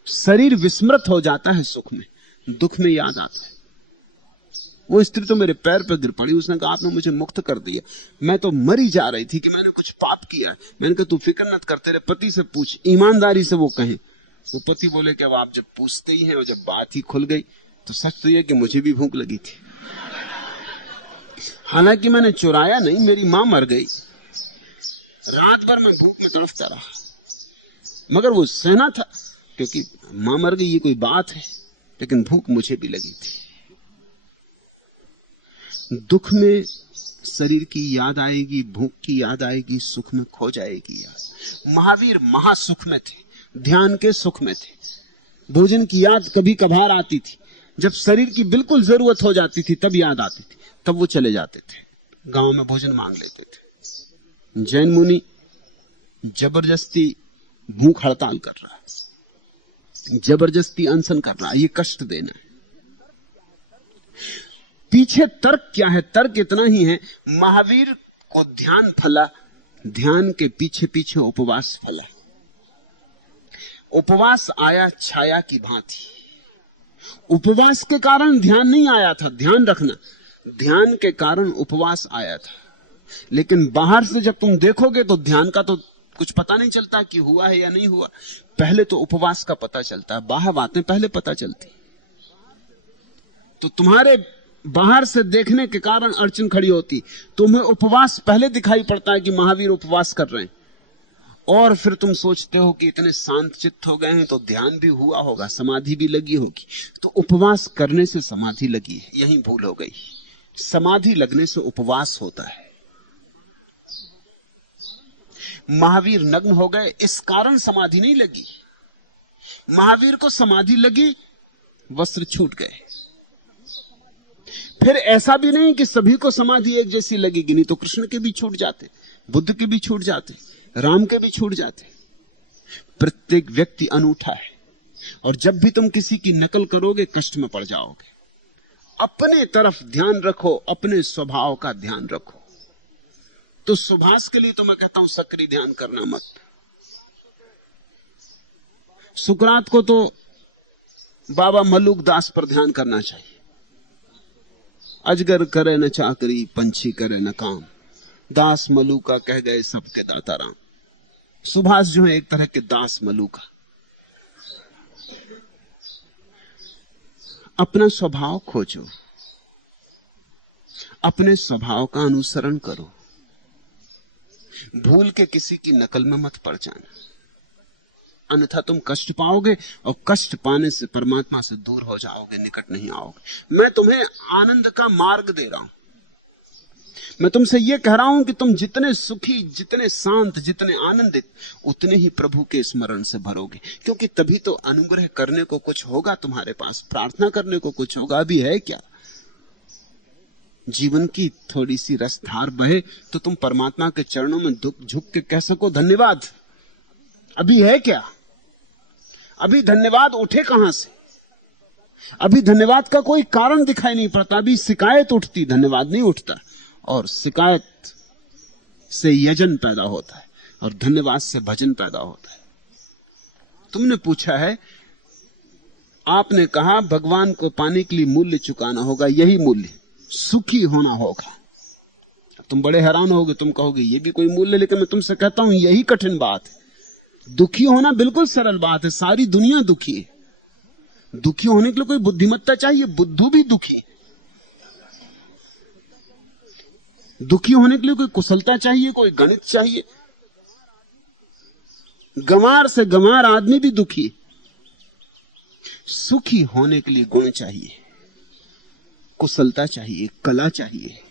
शरीर विस्मृत हो जाता है सुख में, दुख में याद आता है। वो स्त्री तो मेरे पैर पर गिर पड़ी, उसने कहा आपने मुझे मुक्त कर दिया। मैं तो मरी जा रही थी कि मैंने कुछ पाप किया। मैंने कहा तू फिक्र मत कर, तेरे पति से पूछ, ईमानदारी से वो कहें। वो पति बोले कि अब आप जब पूछते ही हैं और जब बात ही खुल गई तो सच तो यह कि मुझे भी भूख लगी थी। हालांकि मैंने चुराया नहीं, मेरी मां मर गई, रात भर मैं भूख में तड़पता रहा, मगर वो सहना था क्योंकि मां मर गई, ये कोई बात है। लेकिन भूख मुझे भी लगी थी। दुख में शरीर की याद आएगी, भूख की याद आएगी, सुख में खो जाएगी याद। महावीर महासुख में थे, ध्यान के सुख में थे। भोजन की याद कभी कभार आती थी, जब शरीर की बिल्कुल जरूरत हो जाती थी तब याद आती थी, तब वो चले जाते थे, गांव में भोजन मांग लेते थे। जैन मुनि जबरदस्ती भूख हड़ताल कर रहा है, जबरदस्ती अनशन कर रहा है, ये कष्ट देना है। पीछे तर्क क्या है? तर्क इतना ही है, महावीर को ध्यान फला, ध्यान के पीछे पीछे उपवास फला। उपवास आया छाया की भांति। उपवास के कारण ध्यान नहीं आया था, ध्यान रखना, ध्यान के कारण उपवास आया था। लेकिन बाहर से जब तुम देखोगे तो ध्यान का तो कुछ पता नहीं चलता कि हुआ है या नहीं हुआ। पहले तो उपवास का पता चलता है, बाहर बातें पहले पता चलती। तो तुम्हारे बाहर से देखने के कारण अड़चन खड़ी होती। तुम्हें उपवास पहले दिखाई पड़ता है कि महावीर उपवास कर रहे हैं, और फिर तुम सोचते हो कि इतने शांत चित्त हो गए हैं तो ध्यान भी हुआ होगा, समाधि भी लगी होगी। तो उपवास करने से समाधि लगी है, यही भूल हो गई। समाधि लगने से उपवास होता है। महावीर नग्न हो गए इस कारण समाधि नहीं लगी। महावीर को समाधि लगी, वस्त्र छूट गए। फिर ऐसा भी नहीं कि सभी को समाधि एक जैसी लगेगी, नहीं तो कृष्ण के भी छूट जाते, बुद्ध के भी छूट जाते, राम के भी छूट जाते। प्रत्येक व्यक्ति अनूठा है, और जब भी तुम किसी की नकल करोगे कष्ट में पड़ जाओगे। अपने तरफ ध्यान रखो, अपने स्वभाव का ध्यान रखो। तो सुभाष के लिए तो मैं कहता हूं सक्रिय ध्यान करना मत। सुकरात को तो बाबा मलुक दास पर ध्यान करना चाहिए। अजगर करे न चाकरी, पंछी करे न काम, दास मलुका कह गए सबके दाता राम। सुभाष जो है एक तरह के दास मलुका। अपना स्वभाव खोजो, अपने स्वभाव का अनुसरण करो, भूल के किसी की नकल में मत पड़ जाना, अन्यथा तुम कष्ट पाओगे, और कष्ट पाने से परमात्मा से दूर हो जाओगे, निकट नहीं आओगे। मैं तुम्हें आनंद का मार्ग दे रहा हूं। मैं तुमसे यह कह रहा हूं कि तुम जितने सुखी, जितने शांत, जितने आनंदित, उतने ही प्रभु के स्मरण से भरोगे, क्योंकि तभी तो अनुग्रह करने को कुछ होगा तुम्हारे पास, प्रार्थना करने को कुछ होगा। अभी है क्या? जीवन की थोड़ी सी रसधार बहे तो तुम परमात्मा के चरणों में झुक के कह सको धन्यवाद। अभी है क्या? अभी धन्यवाद उठे कहां से? अभी धन्यवाद का कोई कारण दिखाई नहीं पड़ता। अभी शिकायत उठती, धन्यवाद नहीं उठता। और शिकायत से यजन पैदा होता है, और धन्यवाद से भजन पैदा होता है। तुमने पूछा है, आपने कहा भगवान को पाने के लिए मूल्य चुकाना होगा, यही मूल्य सुखी होना होगा। तुम बड़े हैरान होगे, तुम कहोगे ये भी कोई मूल्य, लेकिन मैं तुमसे कहता हूं यही कठिन बात है। दुखी होना बिल्कुल सरल बात है, सारी दुनिया दुखी है। दुखी होने के लिए कोई बुद्धिमत्ता चाहिए, बुद्धू भी दुखी है। दुखी होने के लिए कोई कुशलता चाहिए, कोई गणित चाहिए। गंवार से गंवार आदमी भी दुखी है। सुखी होने के लिए गुण चाहिए, कुशलता चाहिए, कला चाहिए।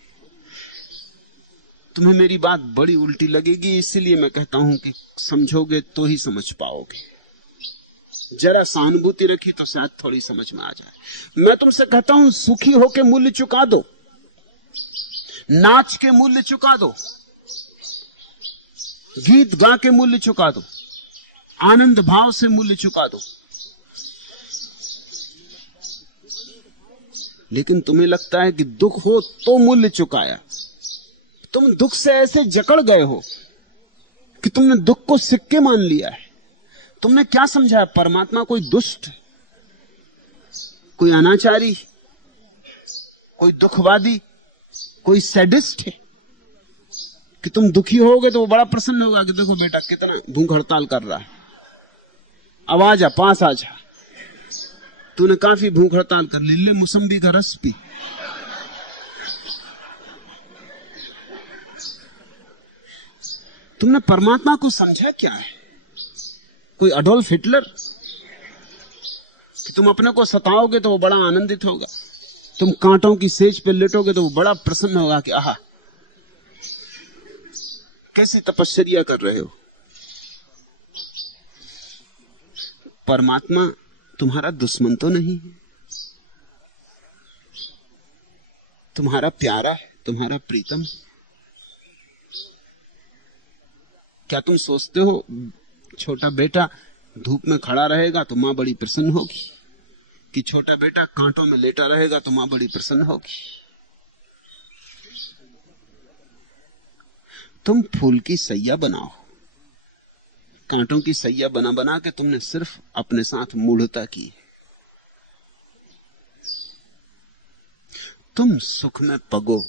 तुम्हें मेरी बात बड़ी उल्टी लगेगी, इसलिए मैं कहता हूं कि समझोगे तो ही समझ पाओगे। जरा सहानुभूति रखी तो शायद थोड़ी समझ में आ जाए। मैं तुमसे कहता हूं सुखी होके मूल्य चुका दो, नाच के मूल्य चुका दो, गीत गा के मूल्य चुका दो, आनंद भाव से मूल्य चुका दो। लेकिन तुम्हें लगता है कि दुख हो तो मूल्य चुकाया। तुम दुख से ऐसे जकड़ गए हो कि तुमने दुख को सिक्के मान लिया है। तुमने क्या समझा है? परमात्मा कोई दुष्ट, कोई अनाचारी, कोई दुखवादी, कोई सैडिस्ट है कि तुम दुखी होगे तो वो बड़ा प्रसन्न होगा कि देखो बेटा कितना भूख हड़ताल कर रहा है, अब आ जा, पास आ जा, तूने काफी भूख हड़ताल कर ली, ले मौसम्बी का रस पी। तुमने परमात्मा को समझा क्या है? कोई अडोल्फ हिटलर कि तुम अपने को सताओगे तो वो बड़ा आनंदित होगा, तुम कांटों की सेज पे लेटोगे तो वो बड़ा प्रसन्न होगा कि आहा कैसी तपस्या कर रहे हो। परमात्मा तुम्हारा दुश्मन तो नहीं है, तुम्हारा प्यारा है, तुम्हारा प्रीतम। क्या तुम सोचते हो छोटा बेटा धूप में खड़ा रहेगा तो मां बड़ी प्रसन्न होगी, कि छोटा बेटा कांटों में लेटा रहेगा तो मां बड़ी प्रसन्न होगी? तुम फूल की सैया बनाओ, कांटों की सैया बना बना के तुमने सिर्फ अपने साथ मूढ़ता की। तुम सुख में पगो,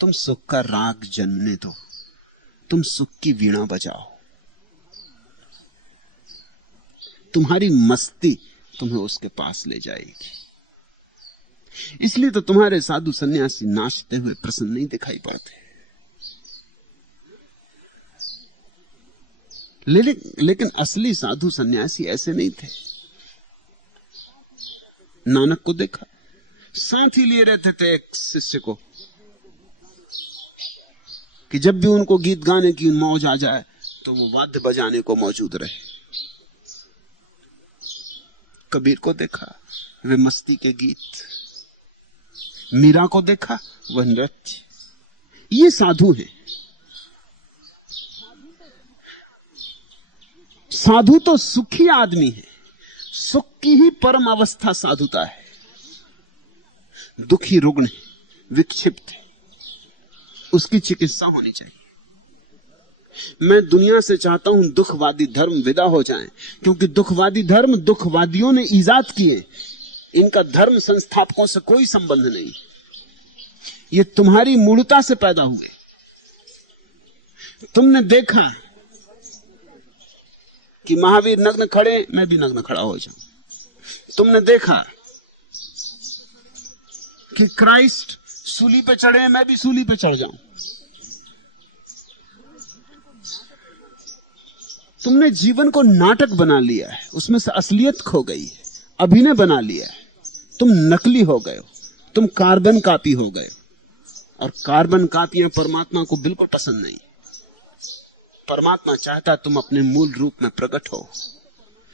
तुम सुख का राग जन्मने दो, तुम सुख की वीणा बजाओ। तुम्हारी मस्ती तुम्हें उसके पास ले जाएगी। इसलिए तो तुम्हारे साधु सन्यासी नाचते हुए प्रसन्न नहीं दिखाई पड़ते। लेकिन असली साधु सन्यासी ऐसे नहीं थे। नानक को देखा, साथ ही लिए रहते थे एक शिष्य को, कि जब भी उनको गीत गाने की मौज आ जाए तो वो वाद्य बजाने को मौजूद रहे। कबीर को देखा, वे मस्ती के गीत। मीरा को देखा, वह नृत्य। ये साधु हैं। साधु तो सुखी आदमी है। सुख की ही परम अवस्था साधुता है। दुखी रुग्ण है, विक्षिप्त है, उसकी चिकित्सा होनी चाहिए। मैं दुनिया से चाहता हूं दुखवादी धर्म विदा हो जाएं, क्योंकि दुखवादी धर्म दुखवादियों ने ईजाद किए। इनका धर्म संस्थापकों से कोई संबंध नहीं। ये तुम्हारी मूढ़ता से पैदा हुए। तुमने देखा कि महावीर नग्न खड़े, मैं भी नग्न खड़ा हो जाऊं। तुमने देखा कि क्राइस्ट सूली पे चढ़े, मैं भी सूली पे चढ़ जाऊं। तुमने जीवन को नाटक बना लिया है, उसमें से असलियत खो गई है, अभिनय बना लिया है। तुम नकली हो गए हो, तुम कार्बन कॉपी हो गए हो। और कार्बन कॉपियां परमात्मा को बिल्कुल पसंद नहीं। परमात्मा चाहता तुम अपने मूल रूप में प्रकट हो।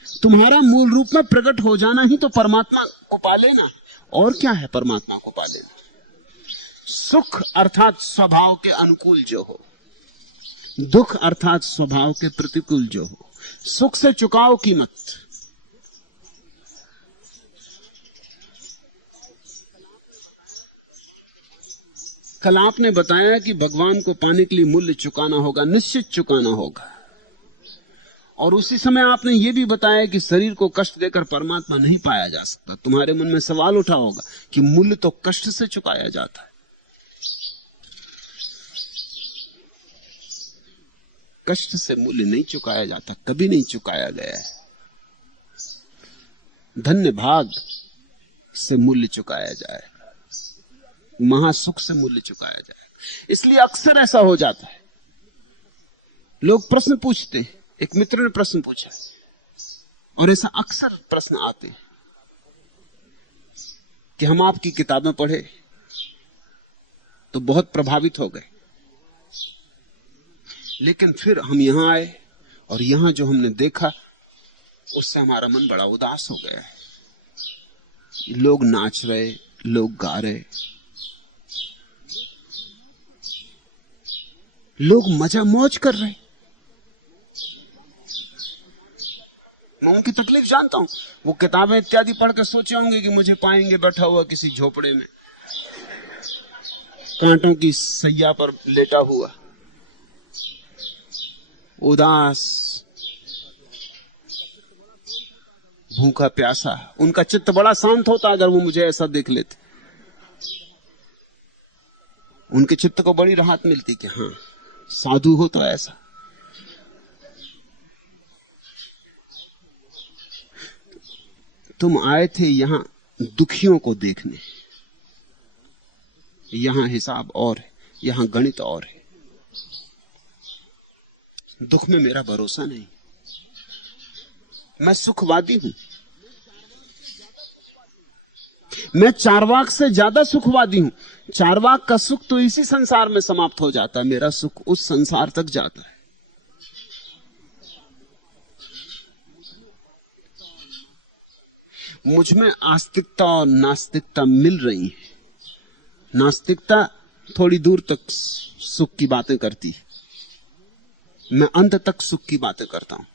तुम्हारा मूल रूप में प्रकट हो जाना ही तो परमात्मा को पा लेना। और क्या है परमात्मा को पा लेना? सुख अर्थात स्वभाव के अनुकूल जो हो, दुख अर्थात स्वभाव के प्रतिकूल जो हो। सुख से चुकाओ कीमत। कल आपने बताया कि भगवान को पाने के लिए मूल्य चुकाना होगा, निश्चित चुकाना होगा। और उसी समय आपने यह भी बताया कि शरीर को कष्ट देकर परमात्मा नहीं पाया जा सकता। तुम्हारे मन में सवाल उठा होगा कि मूल्य तो कष्ट से चुकाया जाता है। कष्ट से मूल्य नहीं चुकाया जाता, कभी नहीं चुकाया गया है। धन्य भाग से मूल्य चुकाया जाए, महासुख से मूल्य चुकाया जाए। इसलिए अक्सर ऐसा हो जाता है, लोग प्रश्न पूछते हैं। एक मित्र ने प्रश्न पूछा और ऐसा अक्सर प्रश्न आते हैं कि हम आपकी किताबें पढ़े तो बहुत प्रभावित हो गए, लेकिन फिर हम यहां आए और यहां जो हमने देखा उससे हमारा मन बड़ा उदास हो गया है। लोग नाच रहे, लोग गा रहे, लोग मजा मौज कर रहे। मैं उनकी तकलीफ जानता हूं। वो किताबें इत्यादि पढ़ कर सोचे होंगे कि मुझे पाएंगे बैठा हुआ किसी झोपड़े में, कांटों की सैया पर लेटा हुआ, उदास, भूखा प्यासा। उनका चित्त बड़ा शांत होता अगर वो मुझे ऐसा देख लेते। उनके चित्त को बड़ी राहत मिलती कि हाँ, साधु हो तो ऐसा। तुम आए थे यहां दुखियों को देखने। यहां हिसाब और है, यहां गणित और है। दुख में मेरा भरोसा नहीं। मैं सुखवादी हूं। मैं चार्वाक से ज्यादा सुखवादी हूं। चार्वाक का सुख तो इसी संसार में समाप्त हो जाता है, मेरा सुख उस संसार तक जाता है। मुझ में आस्तिकता और नास्तिकता मिल रही है। नास्तिकता थोड़ी दूर तक सुख की बातें करती है, मैं अंत तक सुख की बातें करता हूं।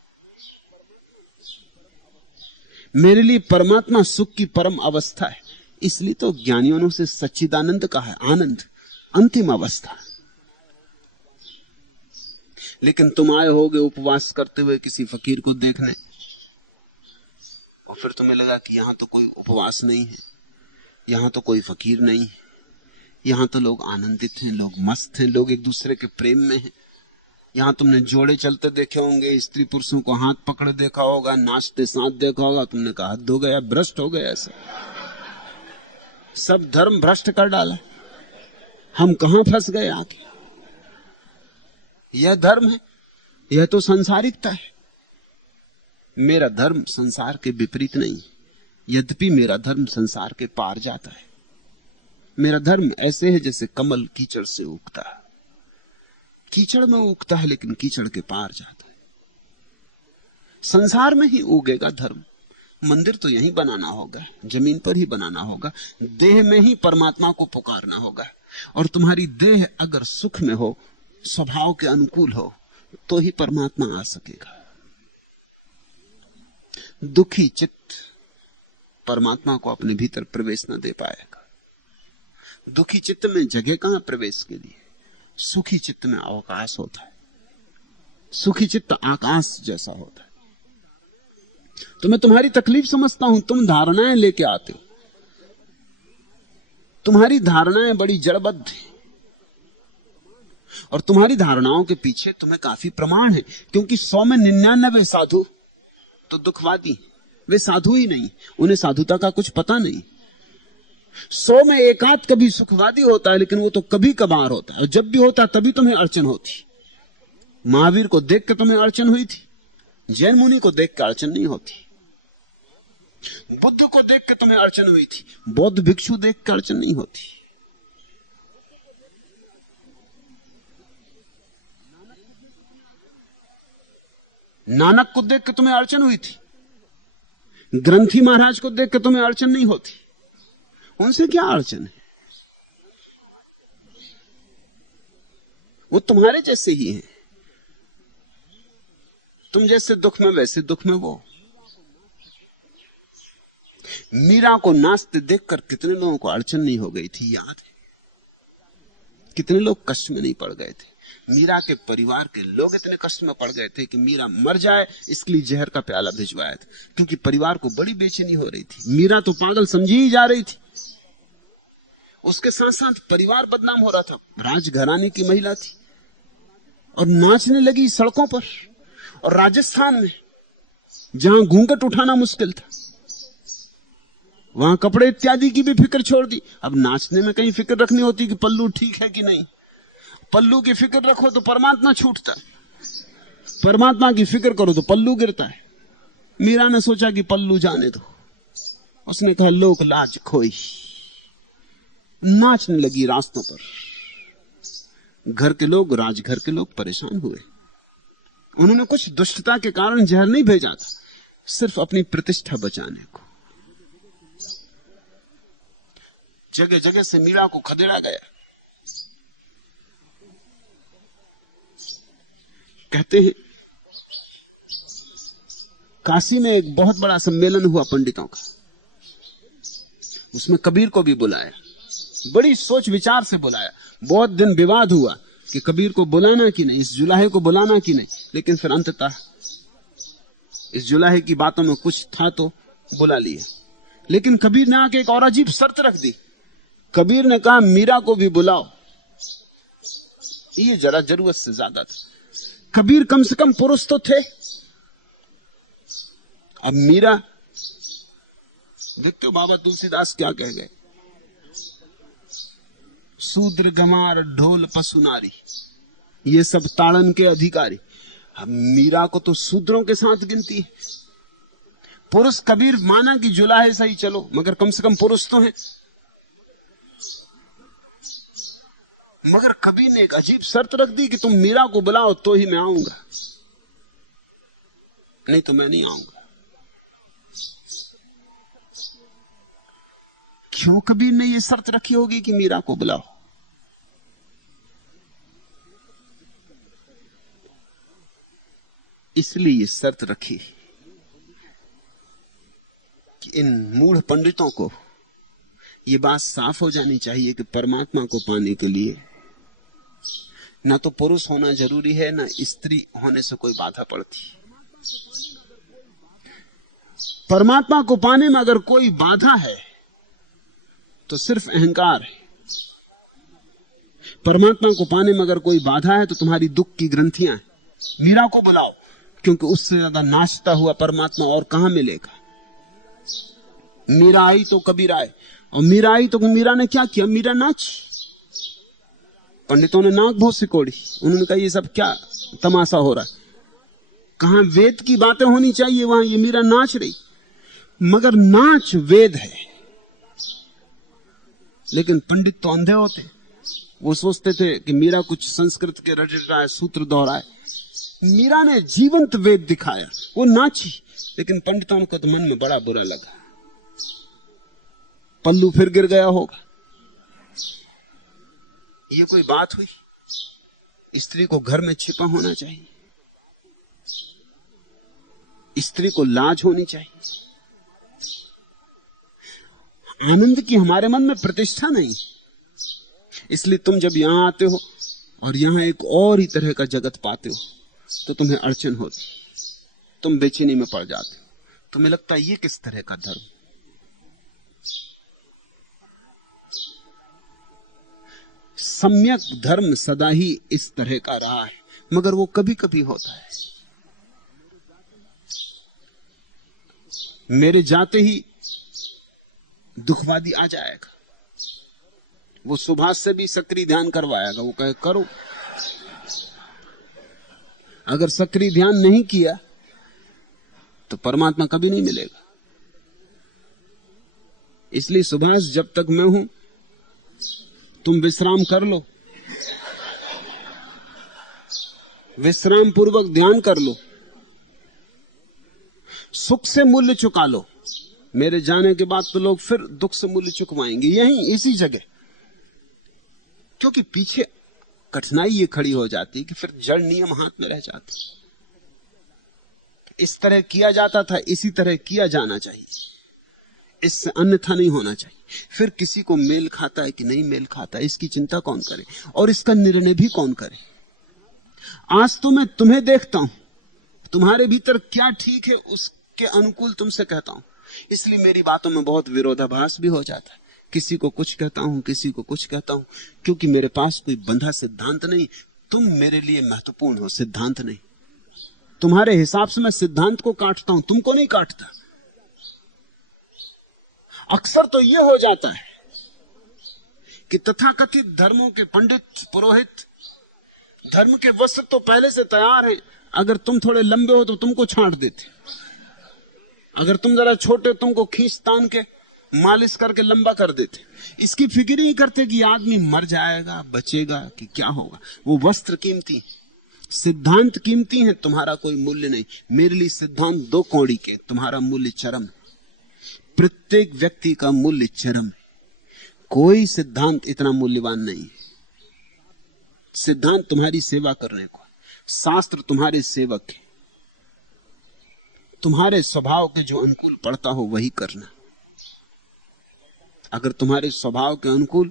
मेरे लिए परमात्मा सुख की परम अवस्था है। इसलिए तो ज्ञानियों ने उसे सच्चिदानंद कहा है, आनंद, अंतिम अवस्था। लेकिन तुम आए होगे उपवास करते हुए किसी फकीर को देखने, और फिर तुम्हें लगा कि यहां तो कोई उपवास नहीं है, यहां तो कोई फकीर नहीं है, यहां तो लोग आनंदित हैं, लोग मस्त हैं, लोग एक दूसरे के प्रेम में हैं। यहां तुमने जोड़े चलते देखे होंगे, स्त्री पुरुषों को हाथ पकड़े देखा होगा, नाचते साथ देखा होगा। तुमने कहा हद हो गया, भ्रष्ट हो गया। ऐसा सब धर्म भ्रष्ट कर डाला। हम कहां फंस गए आके? यह धर्म है, यह तो संसारिकता है। मेरा धर्म संसार के विपरीत नहीं, यद्यपि मेरा धर्म संसार के पार जाता है। मेरा धर्म ऐसे है जैसे कमल कीचड़ से उगता है। कीचड़ में उगता है लेकिन कीचड़ के पार जाता है। संसार में ही उगेगा धर्म। मंदिर तो यहीं बनाना होगा, जमीन पर ही बनाना होगा, देह में ही परमात्मा को पुकारना होगा। और तुम्हारी देह अगर सुख में हो, स्वभाव के अनुकूल हो, तो ही परमात्मा आ सकेगा। दुखी चित्त परमात्मा को अपने भीतर प्रवेश न दे पाएगा। दुखी चित्त में जगह कहां प्रवेश के लिए? सुखी चित्त में अवकाश होता है। सुखी चित्त आकाश जैसा होता है। तो मैं तुम्हारी तकलीफ समझता हूं। तुम धारणाएं लेके आते हो, तुम्हारी धारणाएं बड़ी जड़बद्ध हैं, और तुम्हारी धारणाओं के पीछे तुम्हें काफी प्रमाण है। क्योंकि 100 में 99 साधु तो दुखवादी, वे साधु ही नहीं, उन्हें साधुता का कुछ पता नहीं। 100 में एक आध कभी सुखवादी होता है, लेकिन वो तो कभी कभार होता है, और जब भी होता तभी तुम्हें अड़चन होती। महावीर को देख के तुम्हें अड़चन हुई थी, जैन मुनि को देख के अड़चन नहीं होती। बुद्ध को देख के तुम्हें अड़चन हुई थी, बौद्ध भिक्षु देख के अड़चन नहीं होती। नानक को देख के तुम्हें अड़चन हुई थी, ग्रंथी महाराज को देख के तुम्हें अड़चन नहीं होती। उनसे क्या अड़चन है? वो तुम्हारे जैसे ही हैं। तुम जैसे दुख में वैसे दुख में वो। मीरा को नाचते देखकर कितने लोगों को अड़चन नहीं हो गई थी, याद है? कितने लोग कष्ट में नहीं पड़ गए थे? मीरा के परिवार के लोग इतने कष्ट में पड़ गए थे कि मीरा मर जाए इसलिए जहर का प्याला भिजवाया था, क्योंकि परिवार को बड़ी बेचैनी हो रही थी। मीरा तो पागल समझी ही जा रही थी। उसके साथ साथ परिवार बदनाम हो रहा था। राजघराने की महिला थी और नाचने लगी सड़कों पर, और राजस्थान में जहां घूंघट उठाना मुश्किल था, वहां कपड़े इत्यादि की भी फिक्र छोड़ दी। अब नाचने में कहीं फिक्र रखनी होती कि पल्लू ठीक है कि नहीं। पल्लू की फिक्र रखो तो परमात्मा छूटता, परमात्मा की फिक्र करो तो पल्लू गिरता है। मीरा ने सोचा कि पल्लू जाने दो। उसने कहा लोक लाज खोई, नाचने लगी रास्तों पर। घर के लोग, राजघर के लोग परेशान हुए। उन्होंने कुछ दुष्टता के कारण जहर नहीं भेजा था, सिर्फ अपनी प्रतिष्ठा बचाने को। जगह जगह से मीरा को खदेड़ा गया। कहते हैं काशी में एक बहुत बड़ा सम्मेलन हुआ पंडितों का, उसमें कबीर को भी बुलाया, बड़ी सोच विचार से बुलाया। बहुत दिन विवाद हुआ कि कबीर को बुलाना कि नहीं, इस जुलाहे को बुलाना कि नहीं, लेकिन फिर अंततः इस जुलाहे की बातों में कुछ था तो बुला लिया। लेकिन कबीर ने आके एक और अजीब शर्त रख दी। कबीर ने कहा मीरा को भी बुलाओ। ये जरा जरूरत से ज्यादा था। कबीर कम से कम पुरुष तो थे। अब मीरा, देखते हो बाबा तुलसीदास क्या कह गए, शूद्र गमार ढोल पशु नारी, ये सब ताड़न के अधिकारी। अब मीरा को तो शूद्रों के साथ गिनती है। पुरुष कबीर माना कि जुलाहे सही चलो, मगर कम से कम पुरुष तो है। मगर कबीर ने एक अजीब शर्त रख दी कि तुम मीरा को बुलाओ तो ही मैं आऊंगा, नहीं तो मैं नहीं आऊंगा। क्यों कबीर ने यह शर्त रखी होगी कि मीरा को बुलाओ? इसलिए ये शर्त रखी कि इन मूढ़ पंडितों को ये बात साफ हो जानी चाहिए कि परमात्मा को पाने के लिए ना तो पुरुष होना जरूरी है, ना स्त्री होने से कोई बाधा पड़ती। परमात्मा को पाने में अगर कोई बाधा है तो सिर्फ अहंकार है। परमात्मा को पाने में अगर कोई बाधा है तो तुम्हारी दुख की ग्रंथियां हैं। मीरा को बुलाओ, क्योंकि उससे ज्यादा नाचता हुआ परमात्मा और कहां मिलेगा। मीरा आई तो कबीर आए, और मीरा आई तो मीरा ने क्या किया? मीरा नाच। पंडितों ने नाक बहुत सिकोड़ी। उन्होंने कहा ये सब क्या तमाशा हो रहा है? कहां वेद की बातें होनी चाहिए, वहां ये मीरा नाच रही। मगर नाच वेद है, लेकिन पंडित तो अंधे होते। वो सोचते थे कि मीरा कुछ संस्कृत के रट रहा है, सूत्र दोहराए। मीरा ने जीवंत वेद दिखाया, वो नाची, लेकिन पंडितों को तो मन में बड़ा बुरा लगा। पल्लू फिर गिर गया होगा। ये कोई बात हुई? स्त्री को घर में छिपा होना चाहिए, स्त्री को लाज होनी चाहिए। आनंद की हमारे मन में प्रतिष्ठा नहीं, इसलिए तुम जब यहां आते हो और यहां एक और ही तरह का जगत पाते हो तो तुम्हें अड़चन होती, तुम बेचैनी में पड़ जाते हो, तुम्हें लगता है ये किस तरह का धर्म। सम्यक धर्म सदा ही इस तरह का रहा है, मगर वो कभी कभी होता है। मेरे जाते ही दुखवादी आ जाएगा, वो सुभाष से भी सक्रिय ध्यान करवाएगा, वो कहे करो। अगर सक्रिय ध्यान नहीं किया तो परमात्मा कभी नहीं मिलेगा। इसलिए सुभाष, जब तक मैं हूं तुम विश्राम कर लो, विश्राम पूर्वक ध्यान कर लो, सुख से मूल्य चुका लो। मेरे जाने के बाद तो लोग फिर दुख से मूल्य चुकवाएंगे, यहीं इसी जगह। क्योंकि पीछे कठिनाई ये खड़ी हो जाती कि फिर जड़ नियम हाथ में रह जाते। इस तरह किया जाता था, इसी तरह किया जाना चाहिए, इससे अन्यथा नहीं होना चाहिए। फिर किसी को मेल खाता है कि नहीं मेल खाता है, इसकी चिंता कौन करे और इसका निर्णय भी कौन करे। आज तो मैं तुम्हें देखता हूं, तुम्हारे भीतर क्या ठीक है उसके अनुकूल तुमसे कहता हूं, इसलिए मेरी बातों में बहुत विरोधाभास भी हो जाता है। किसी को कुछ कहता हूं, किसी को कुछ कहता हूं, क्योंकि मेरे पास कोई बंधा सिद्धांत नहीं। तुम मेरे लिए महत्वपूर्ण हो, सिद्धांत नहीं। तुम्हारे हिसाब से मैं सिद्धांत को काटता हूं, तुमको नहीं काटता। अक्सर तो यह हो जाता है कि तथाकथित धर्मों के पंडित पुरोहित धर्म के वस्त्र तो पहले से तैयार हैं, अगर तुम थोड़े लंबे हो तो तुमको छांट देते, अगर तुम जरा छोटे तुमको खींच तान के मालिश करके लंबा कर देते। इसकी फिक्र ही करते कि आदमी मर जाएगा, बचेगा कि क्या होगा। वो वस्त्र कीमती, सिद्धांत कीमती है, तुम्हारा कोई मूल्य नहीं। मेरे लिए सिद्धांत 2 कौड़ी के, तुम्हारा मूल्य चरम। प्रत्येक व्यक्ति का मूल्य चरम है, कोई सिद्धांत इतना मूल्यवान नहीं है। सिद्धांत तुम्हारी सेवा करने को, शास्त्र तुम्हारे सेवक है। तुम्हारे स्वभाव के जो अनुकूल पड़ता हो वही करना। अगर तुम्हारे स्वभाव के अनुकूल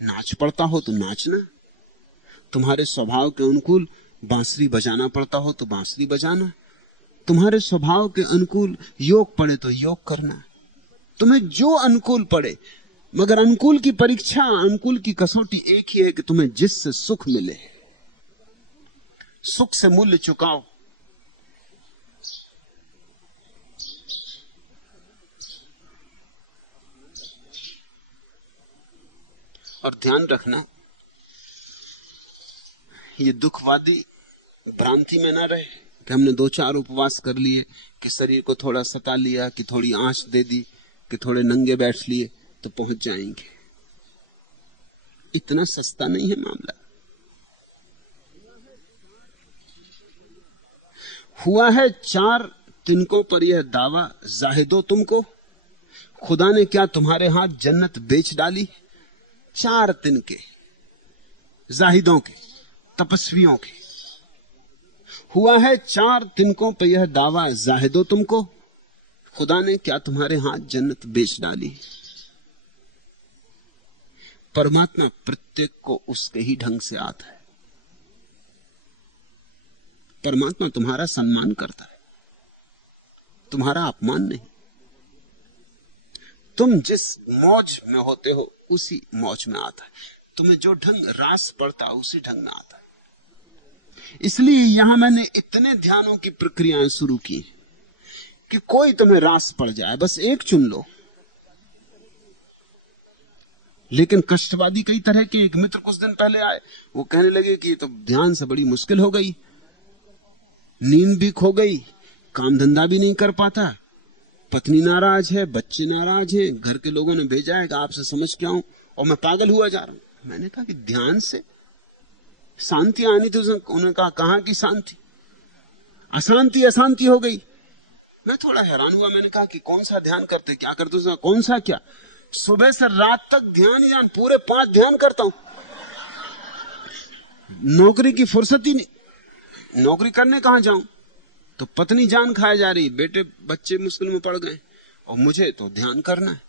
नाच पड़ता हो तो नाचना, तुम्हारे स्वभाव के अनुकूल बांसुरी बजाना पड़ता हो तो बांसुरी बजाना, तुम्हारे स्वभाव के अनुकूल योग पड़े तो योग करना, तुम्हें जो अनुकूल पड़े। मगर अनुकूल की परीक्षा, अनुकूल की कसौटी एक ही है कि तुम्हें जिससे सुख मिले, सुख से मूल्य चुकाओ। और ध्यान रखना, ये दुखवादी भ्रांति में ना रहे कि हमने 2-4 उपवास कर लिए, कि शरीर को थोड़ा सता लिया, कि थोड़ी आंच दे दी, कि थोड़े नंगे बैठ लिए तो पहुंच जाएंगे। इतना सस्ता नहीं है मामला। हुआ है 4 तिनकों पर यह दावा, जाहिदो तुमको, खुदा ने क्या तुम्हारे हाथ जन्नत बेच डाली। 4 तिनके जाहिदों के, तपस्वियों के। हुआ है 4 तिनकों पर यह दावा, जाहिदो तुमको, खुदा ने क्या तुम्हारे हाथ जन्नत बेच डाली। परमात्मा प्रत्येक को उसके ही ढंग से आता है। परमात्मा तुम्हारा सम्मान करता है, तुम्हारा अपमान नहीं। तुम जिस मौज में होते हो उसी मौज में आता है, तुम्हें जो ढंग रास पड़ता है उसी ढंग में आता है। इसलिए यहां मैंने इतने ध्यानों की प्रक्रियाएं शुरू की कि कोई तुम्हें रास पड़ जाए, बस एक चुन लो। लेकिन कष्टवादी कई तरह के, एक मित्र कुछ दिन पहले आए, वो कहने लगे कि तो ध्यान से बड़ी मुश्किल हो गई, नींद भी खो गई, काम धंधा भी नहीं कर पाता, पत्नी नाराज है, बच्चे नाराज हैं, घर के लोगों ने भेजा है कि आपसे समझ के आऊं और मैं पागल हुआ जा रहा हूं। मैंने कहा कि ध्यान से शांति आनी थी। उन्होंने कहा कहां की शांति, अशांति अशांति हो गई। मैं थोड़ा हैरान हुआ। मैंने कहा कि कौन सा ध्यान करते, क्या करते? उसने कौन सा क्या, सुबह से रात तक ध्यान ही ध्यान, पूरे 5 ध्यान करता हूं। नौकरी की फुर्सत ही नहीं, नौकरी करने कहां जाऊं? तो पत्नी जान खाए जा रही, बेटे बच्चे मुश्किल में पड़ गए, और मुझे तो ध्यान करना है।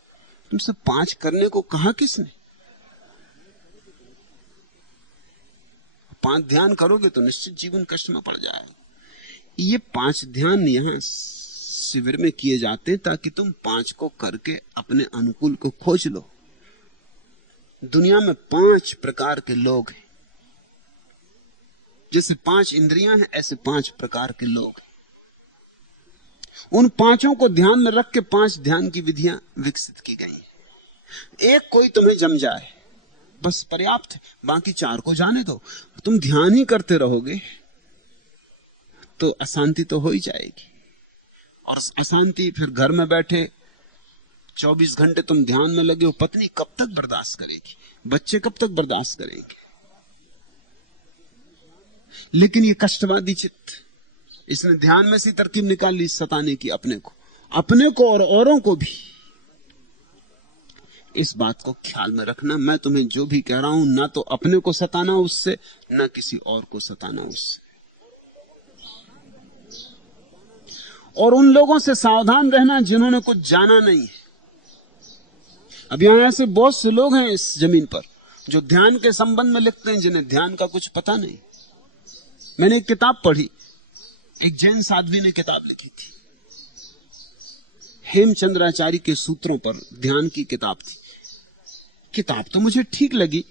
तुमसे 5 करने को कहा किसने? 5 ध्यान करोगे तो निश्चित जीवन कष्ट में पड़ जाएगा। ये 5 ध्यान यहां शिविर में किए जाते ताकि तुम 5 को करके अपने अनुकूल को खोज लो। दुनिया में 5 प्रकार के लोग हैं। जैसे 5 इंद्रियां हैं, ऐसे 5 प्रकार के लोग हैं। उन 5 को ध्यान में रख के 5 ध्यान की विधियां विकसित की गई हैं। एक कोई तुम्हें जम जाए बस पर्याप्त है, बाकी 4 को जाने दो। तुम ध्यान ही करते रहोगे तो अशांति तो हो ही जाएगी, और अशांति फिर घर में बैठे 24 घंटे तुम ध्यान में लगे हो, पत्नी कब तक बर्दाश्त करेगी, बच्चे कब तक बर्दाश्त करेंगे? लेकिन ये कष्टवादी चित्त, इसने ध्यान में से तरकीब निकाल ली सताने की अपने को और औरों को भी। इस बात को ख्याल में रखना, मैं तुम्हें जो भी कह रहा हूं, ना तो अपने को सताना उससे, ना किसी और को सताना उससे। और उन लोगों से सावधान रहना जिन्होंने कुछ जाना नहीं है। अब यहां ऐसे बहुत से लोग हैं इस जमीन पर जो ध्यान के संबंध में लिखते हैं, जिन्हें ध्यान का कुछ पता नहीं। मैंने एक किताब पढ़ी, एक जैन साध्वी ने किताब लिखी थी, हेमचंद्राचार्य के सूत्रों पर ध्यान की किताब थी। किताब तो मुझे ठीक लगी,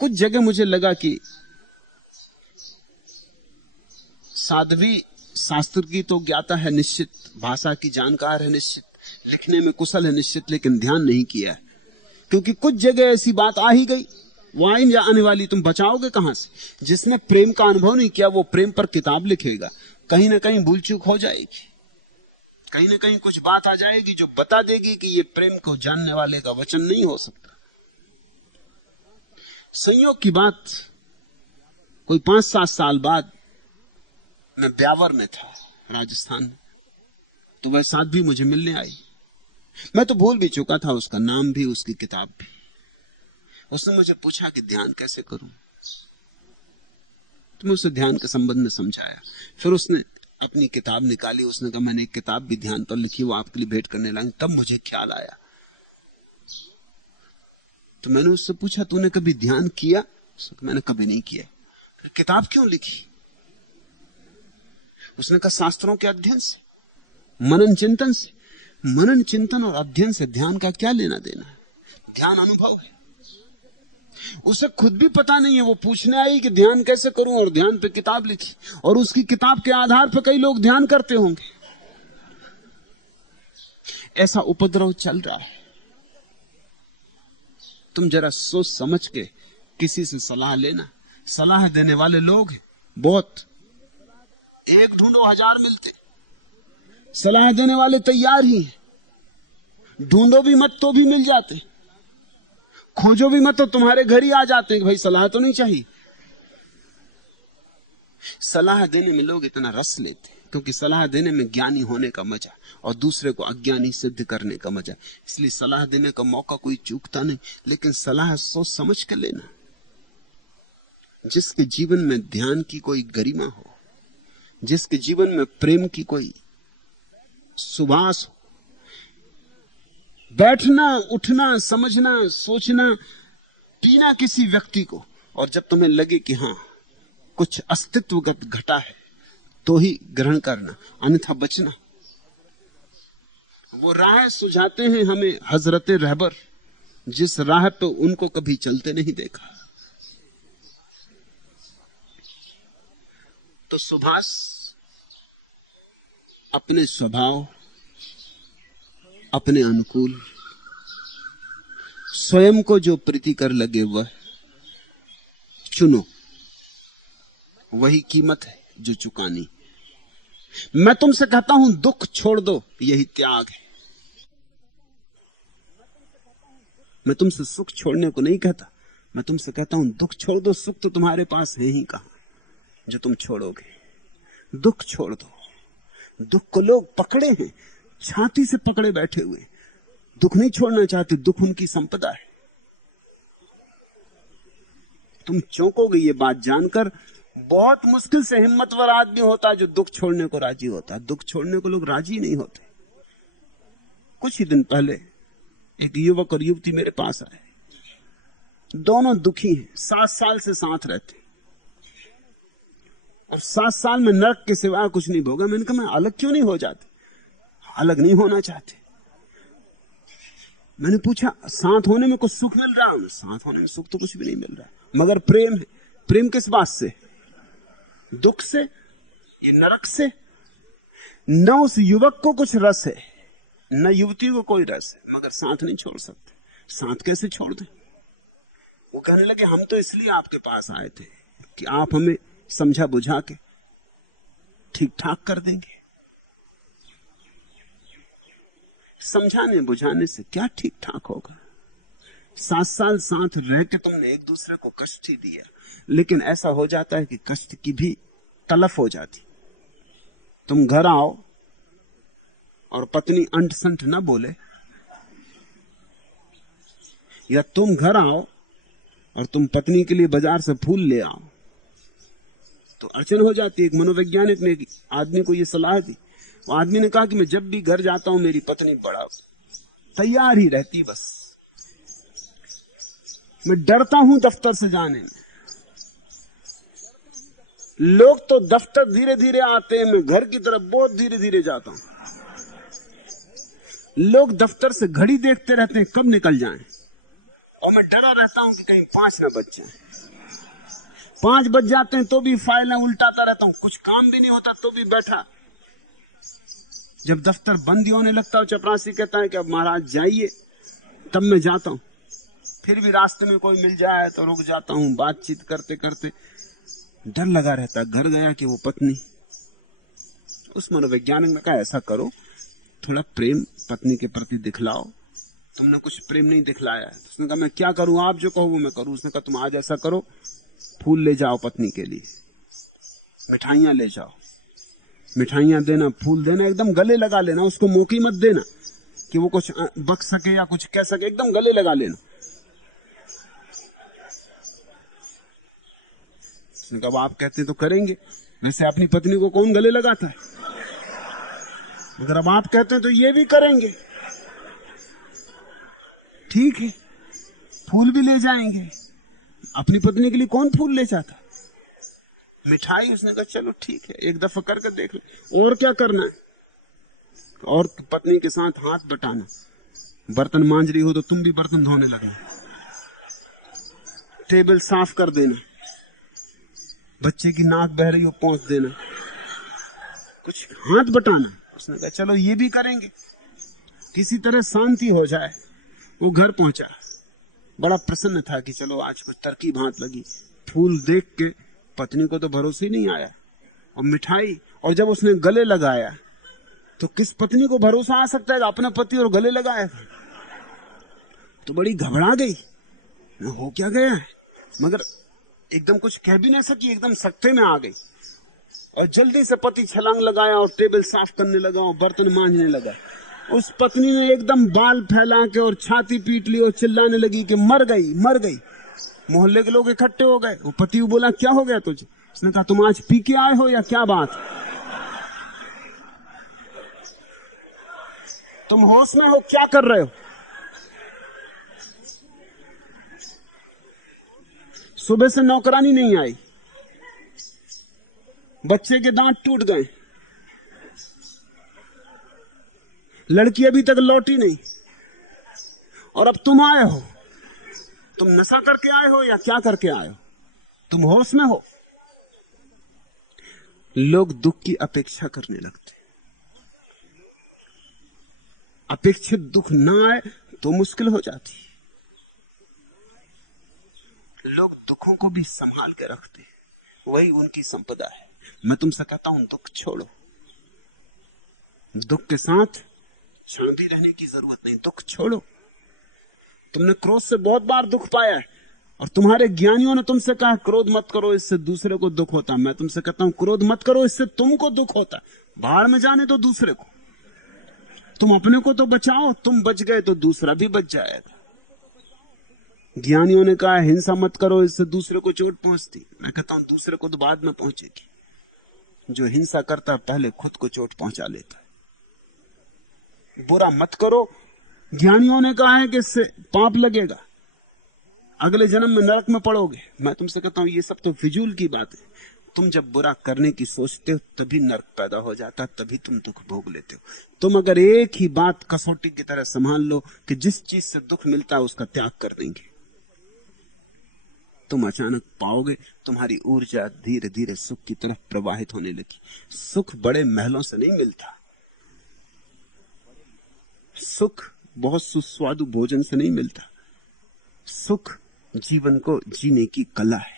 कुछ जगह मुझे लगा कि साध्वी शास्त्र की तो ज्ञाता है निश्चित, भाषा की जानकार है निश्चित, लिखने में कुशल है निश्चित, लेकिन ध्यान नहीं किया है। क्योंकि कुछ जगह ऐसी बात आ ही गई, वो आने वाली, तुम बचाओगे कहां से? जिसने प्रेम का अनुभव नहीं किया वो प्रेम पर किताब लिखेगा, कहीं ना कहीं भूल चूक हो जाएगी, कहीं ना कहीं कुछ बात आ जाएगी जो बता देगी कि ये प्रेम को जानने वाले का वचन नहीं हो सकता। संयोग की बात, कोई 5-7 साल बाद मैं ब्यावर में था, राजस्थान में, तो वह साध्वी मुझे मिलने आई। मैं तो भूल भी चुका था उसका नाम भी, उसकी किताब भी। उसने मुझे पूछा कि ध्यान कैसे करूं, तो मैं उसे ध्यान के संबंध में समझाया। फिर उसने अपनी किताब निकाली, उसने कहा मैंने एक किताब भी ध्यान पर लिखी, वो आपके लिए भेंट करने लगी। तब मुझे ख्याल आया, तो मैंने उससे पूछा तूने कभी ध्यान किया? मैंने कभी नहीं किया। फिर किताब क्यों लिखी? उसने कहा शास्त्रों के अध्ययन से, मनन चिंतन से। मनन चिंतन और अध्ययन से ध्यान का क्या लेना देना है? ध्यान अनुभव है। उसे खुद भी पता नहीं है, वो पूछने आई कि ध्यान कैसे करूं, और ध्यान पे किताब लिखी, और उसकी किताब के आधार पर कई लोग ध्यान करते होंगे। ऐसा उपद्रव चल रहा है। तुम जरा सोच समझ के किसी से सलाह लेना। सलाह देने वाले लोग बहुत, एक ढूंढो 1000 मिलते। सलाह देने वाले तैयार ही हैं, ढूंढो भी मत तो भी मिल जाते, खोजो भी मत तो तुम्हारे घर ही आ जाते हैं कि भाई सलाह तो नहीं चाहिए। सलाह देने में लोग इतना रस लेते हैं क्योंकि सलाह देने में ज्ञानी होने का मजा और दूसरे को अज्ञानी सिद्ध करने का मजा, इसलिए सलाह देने का मौका कोई चूकता नहीं। लेकिन सलाह सोच समझ कर लेना। जिसके जीवन में ध्यान की कोई गरिमा हो, जिसके जीवन में प्रेम की कोई सुवास हो, बैठना उठना समझना सोचना पीना किसी व्यक्ति को, और जब तुम्हें लगे कि हां कुछ अस्तित्वगत घटा है तो ही ग्रहण करना, अन्यथा बचना। वो राह सुझाते हैं हमें हजरते रहबर, जिस राह पे उनको कभी चलते नहीं देखा। तो सुभाष अपने स्वभाव, अपने अनुकूल, स्वयं को जो प्रीतिकर लगे वह चुनो, वही कीमत है जो चुकानी। मैं तुमसे कहता हूं दुख छोड़ दो, यही त्याग है। मैं तुमसे सुख छोड़ने को नहीं कहता, मैं तुमसे कहता हूं दुख छोड़ दो, सुख तो तुम्हारे पास है ही कहां जो तुम छोड़ोगे। दुख छोड़ दो। दुख को लोग पकड़े हैं, छाती से पकड़े बैठे हुए, दुख नहीं छोड़ना चाहते। दुख उनकी संपदा है। तुम चौंकोगे ये बात जानकर। बहुत मुश्किल से हिम्मतवर आदमी होता है जो दुख छोड़ने को राजी होता है। दुख छोड़ने को लोग राजी नहीं होते। कुछ ही दिन पहले एक युवक और युवती मेरे पास आए। दोनों दुखी हैं, 7 साल से साथ रहते, और 7 साल में नरक के सिवा कुछ नहीं भोगा। मैंने कहा मैं अलग क्यों नहीं हो जाते? अलग नहीं होना चाहते। मैंने पूछा साथ होने में कुछ सुख मिल रहा है? साथ होने में सुख तो कुछ भी नहीं मिल रहा, मगर प्रेम है। प्रेम किस बात से? दुख से? ये नरक से? न उस युवक को कुछ रस है, न युवती को कोई रस है, मगर साथ नहीं छोड़ सकते। साथ कैसे छोड़ दें? वो कहने लगे हम तो इसलिए आपके पास आए थे कि आप हमें समझा बुझा के ठीक ठाक कर देंगे। समझाने बुझाने से क्या ठीक ठाक होगा? 7 साल साथ रह के तुमने एक दूसरे को कष्ट ही दिया, लेकिन ऐसा हो जाता है कि कष्ट की भी तलफ हो जाती। तुम घर आओ और पत्नी अंट संट न बोले, या तुम घर आओ और तुम पत्नी के लिए बाजार से फूल ले आओ, तो अड़चन हो जाती है। एक मनोवैज्ञानिक ने एक आदमी को यह सलाह दी। वो आदमी ने कहा कि मैं जब भी घर जाता हूं मेरी पत्नी बड़ा तैयार ही रहती, बस मैं डरता हूं दफ्तर से जाने में। लोग तो दफ्तर धीरे धीरे आते हैं, मैं घर की तरफ बहुत धीरे धीरे जाता हूं। लोग दफ्तर से घड़ी देखते रहते हैं कब निकल जाएं, और मैं डरा रहता हूं कि कहीं 5 ना बज जाए। 5 बज जाते हैं तो भी फाइलें उल्टाता रहता हूं, कुछ काम भी नहीं होता तो भी बैठा। जब दफ्तर बंद ही होने लगता है, चपरासी कहता है कि अब महाराज जाइए, तब मैं जाता हूं। फिर भी रास्ते में कोई मिल जाए तो रुक जाता हूं। बातचीत करते करते डर लगा रहता है, घर गया कि वो पत्नी। उस मनोवैज्ञानिक ने कहा ऐसा करो, थोड़ा प्रेम पत्नी के प्रति दिखलाओ। तुमने कुछ प्रेम नहीं दिखलाया। उसने कहा मैं क्या करूं, आप जो कहो वो मैं करूं। उसने कहा तुम आज ऐसा करो, फूल ले जाओ पत्नी के लिए, मिठाइयां ले जाओ, मिठाइयां देना, फूल देना, एकदम गले लगा लेना। उसको मौकी मत देना कि वो कुछ बक सके या कुछ कह सके, एकदम गले लगा लेना। उसने कहा आप कहते तो करेंगे, वैसे अपनी पत्नी को कौन गले लगाता है, अगर अब आप कहते हैं तो ये भी करेंगे। ठीक है, फूल भी ले जाएंगे। अपनी पत्नी के लिए कौन फूल ले जाता? मिठाई? उसने कहा चलो ठीक है, एक दफा करके देख लो। और क्या करना है? और पत्नी के साथ हाथ बटाना। बर्तन मांज रही हो तो तुम भी बर्तन धोने लगा, टेबल साफ कर देना, बच्चे की नाक बह रही हो पहुंच देना, कुछ हाथ बटाना। उसने कहा चलो ये भी करेंगे, किसी तरह शांति हो जाए। वो घर पहुंचा, बड़ा प्रसन्न था कि चलो आज कुछ तरकीब हाथ लगी। फूल देख के पत्नी को तो भरोसा ही नहीं आया, और मिठाई, और जब उसने गले लगाया तो किस पत्नी को भरोसा आ सकता है अपना पति और गले लगाएगा? तो बड़ी घबरा गई, हो क्या गया है, मगर एकदम कुछ कह भी नहीं सकी, एकदम सख्ते में आ गई। और जल्दी से पति छलांग लगाया और टेबल साफ करने लगा और बर्तन मांजने लगा। उस पत्नी ने एकदम बाल फैला के और छाती पीट ली और चिल्लाने लगी कि मर गई, मर गई। मोहल्ले के लोग इकट्ठे हो गए। वो पति को बोला क्या हो गया तुझे? उसने कहा तुम आज पी के आए हो या क्या बात? तुम होश में हो, क्या कर रहे हो? सुबह से नौकरानी नहीं आई, बच्चे के दांत टूट गए, लड़की अभी तक लौटी नहीं, और अब तुम आए हो। तुम नशा करके आए हो या क्या करके आए हो? तुम होश में हो? लोग दुख की अपेक्षा करने लगते। अपेक्षित दुख ना आए तो मुश्किल हो जाती। लोग दुखों को भी संभाल के रखते, वही उनकी संपदा है। मैं तुमसे कहता हूं दुख छोड़ो। दुख के साथ क्षण भी रहने की जरूरत नहीं, दुख छोड़ो। तुमने क्रोध से बहुत बार दुख पाया है, और तुम्हारे ज्ञानियों ने तुमसे कहा क्रोध मत करो, इससे दूसरे को दुख होता। मैं तुमसे कहता हूं क्रोध मत करो, इससे तुमको दुख होता। बाहर में जाने दो दूसरे को, तुम अपने को तो बचाओ। तुम बच गए तो दूसरा भी बच जाएगा। ज्ञानियों ने कहा हिंसा मत करो, इससे दूसरे को चोट पहुंचती। मैं कहता हूं दूसरे को तो बाद में पहुंचेगी। जो हिंसा करता है पहले खुद को चोट पहुंचा लेता है। बुरा मत करो, ज्ञानियों ने कहा है कि इससे पाप लगेगा, अगले जन्म में नरक में पड़ोगे। मैं तुमसे कहता हूं ये सब तो फिजूल की बात है। तुम जब बुरा करने की सोचते हो तभी नरक पैदा हो जाता, तभी तुम दुख भोग लेते हो। तुम अगर एक ही बात कसौटी की तरह संभाल लो कि जिस चीज से दुख मिलता है उसका त्याग कर देंगे, तुम अचानक पाओगे तुम्हारी ऊर्जा धीरे धीरे सुख की तरफ प्रवाहित होने लगी। सुख बड़े महलों से नहीं मिलता, सुख बहुत सुस्वादु भोजन से नहीं मिलता। सुख जीवन को जीने की कला है।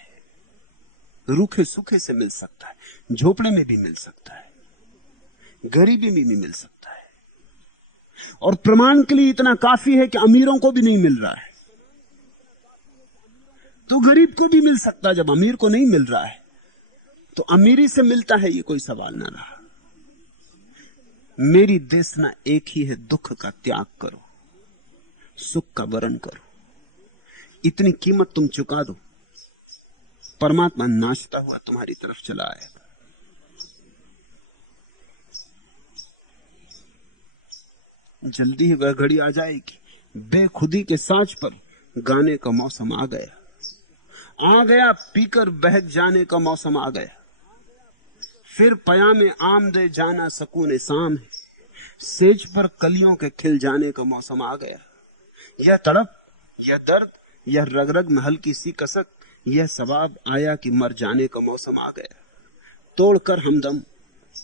रूखे सूखे से मिल सकता है, झोपड़े में भी मिल सकता है, गरीबी में भी मिल सकता है। और प्रमाण के लिए इतना काफी है कि अमीरों को भी नहीं मिल रहा है तो गरीब को भी मिल सकता है। जब अमीर को नहीं मिल रहा है तो अमीरी से मिलता है, ये कोई सवाल ना रहा। मेरी देशना एक ही है, दुख का त्याग करो, सुख का वरण करो। इतनी कीमत तुम चुका दो, परमात्मा नाचता हुआ तुम्हारी तरफ चला आएगा। जल्दी ही वह घड़ी आ जाएगी, बेखुदी के साज पर गाने का मौसम आ गया। आ गया पीकर बहक जाने का मौसम आ गया। फिर पयामे आम दे जाना सकून शाम है। सेज पर कलियों के खिल जाने का मौसम आ गया। यह तड़प, यह दर्द, यह रग रग में हल्की सी कसक, यह सवाब आया कि मर जाने का मौसम आ गया। तोड़कर हमदम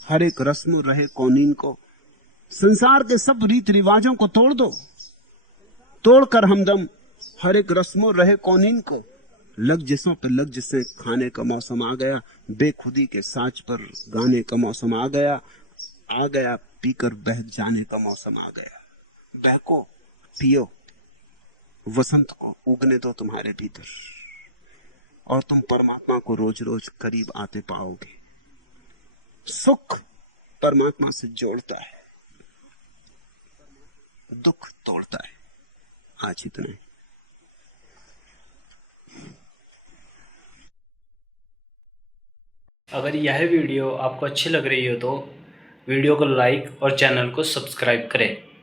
हर एक रस्म रहे कौनीन को, संसार के सब रीत रिवाजों को तोड़ दो। तोड़कर हमदम हर एक रस्म रहे कौनीन को, लग जिसों पे लग जिसे खाने का मौसम आ गया। बेखुदी के साज पर गाने का मौसम आ गया। आ गया पीकर बहक जाने का मौसम आ गया। बहको, पियो, वसंत को उगने दो तुम्हारे भीतर, और तुम परमात्मा को रोज रोज करीब आते पाओगे। सुख परमात्मा से जोड़ता है, दुख तोड़ता है। आज इतना ही। अगर यह वीडियो आपको अच्छी लग रही हो तो वीडियो को लाइक और चैनल को सब्सक्राइब करें।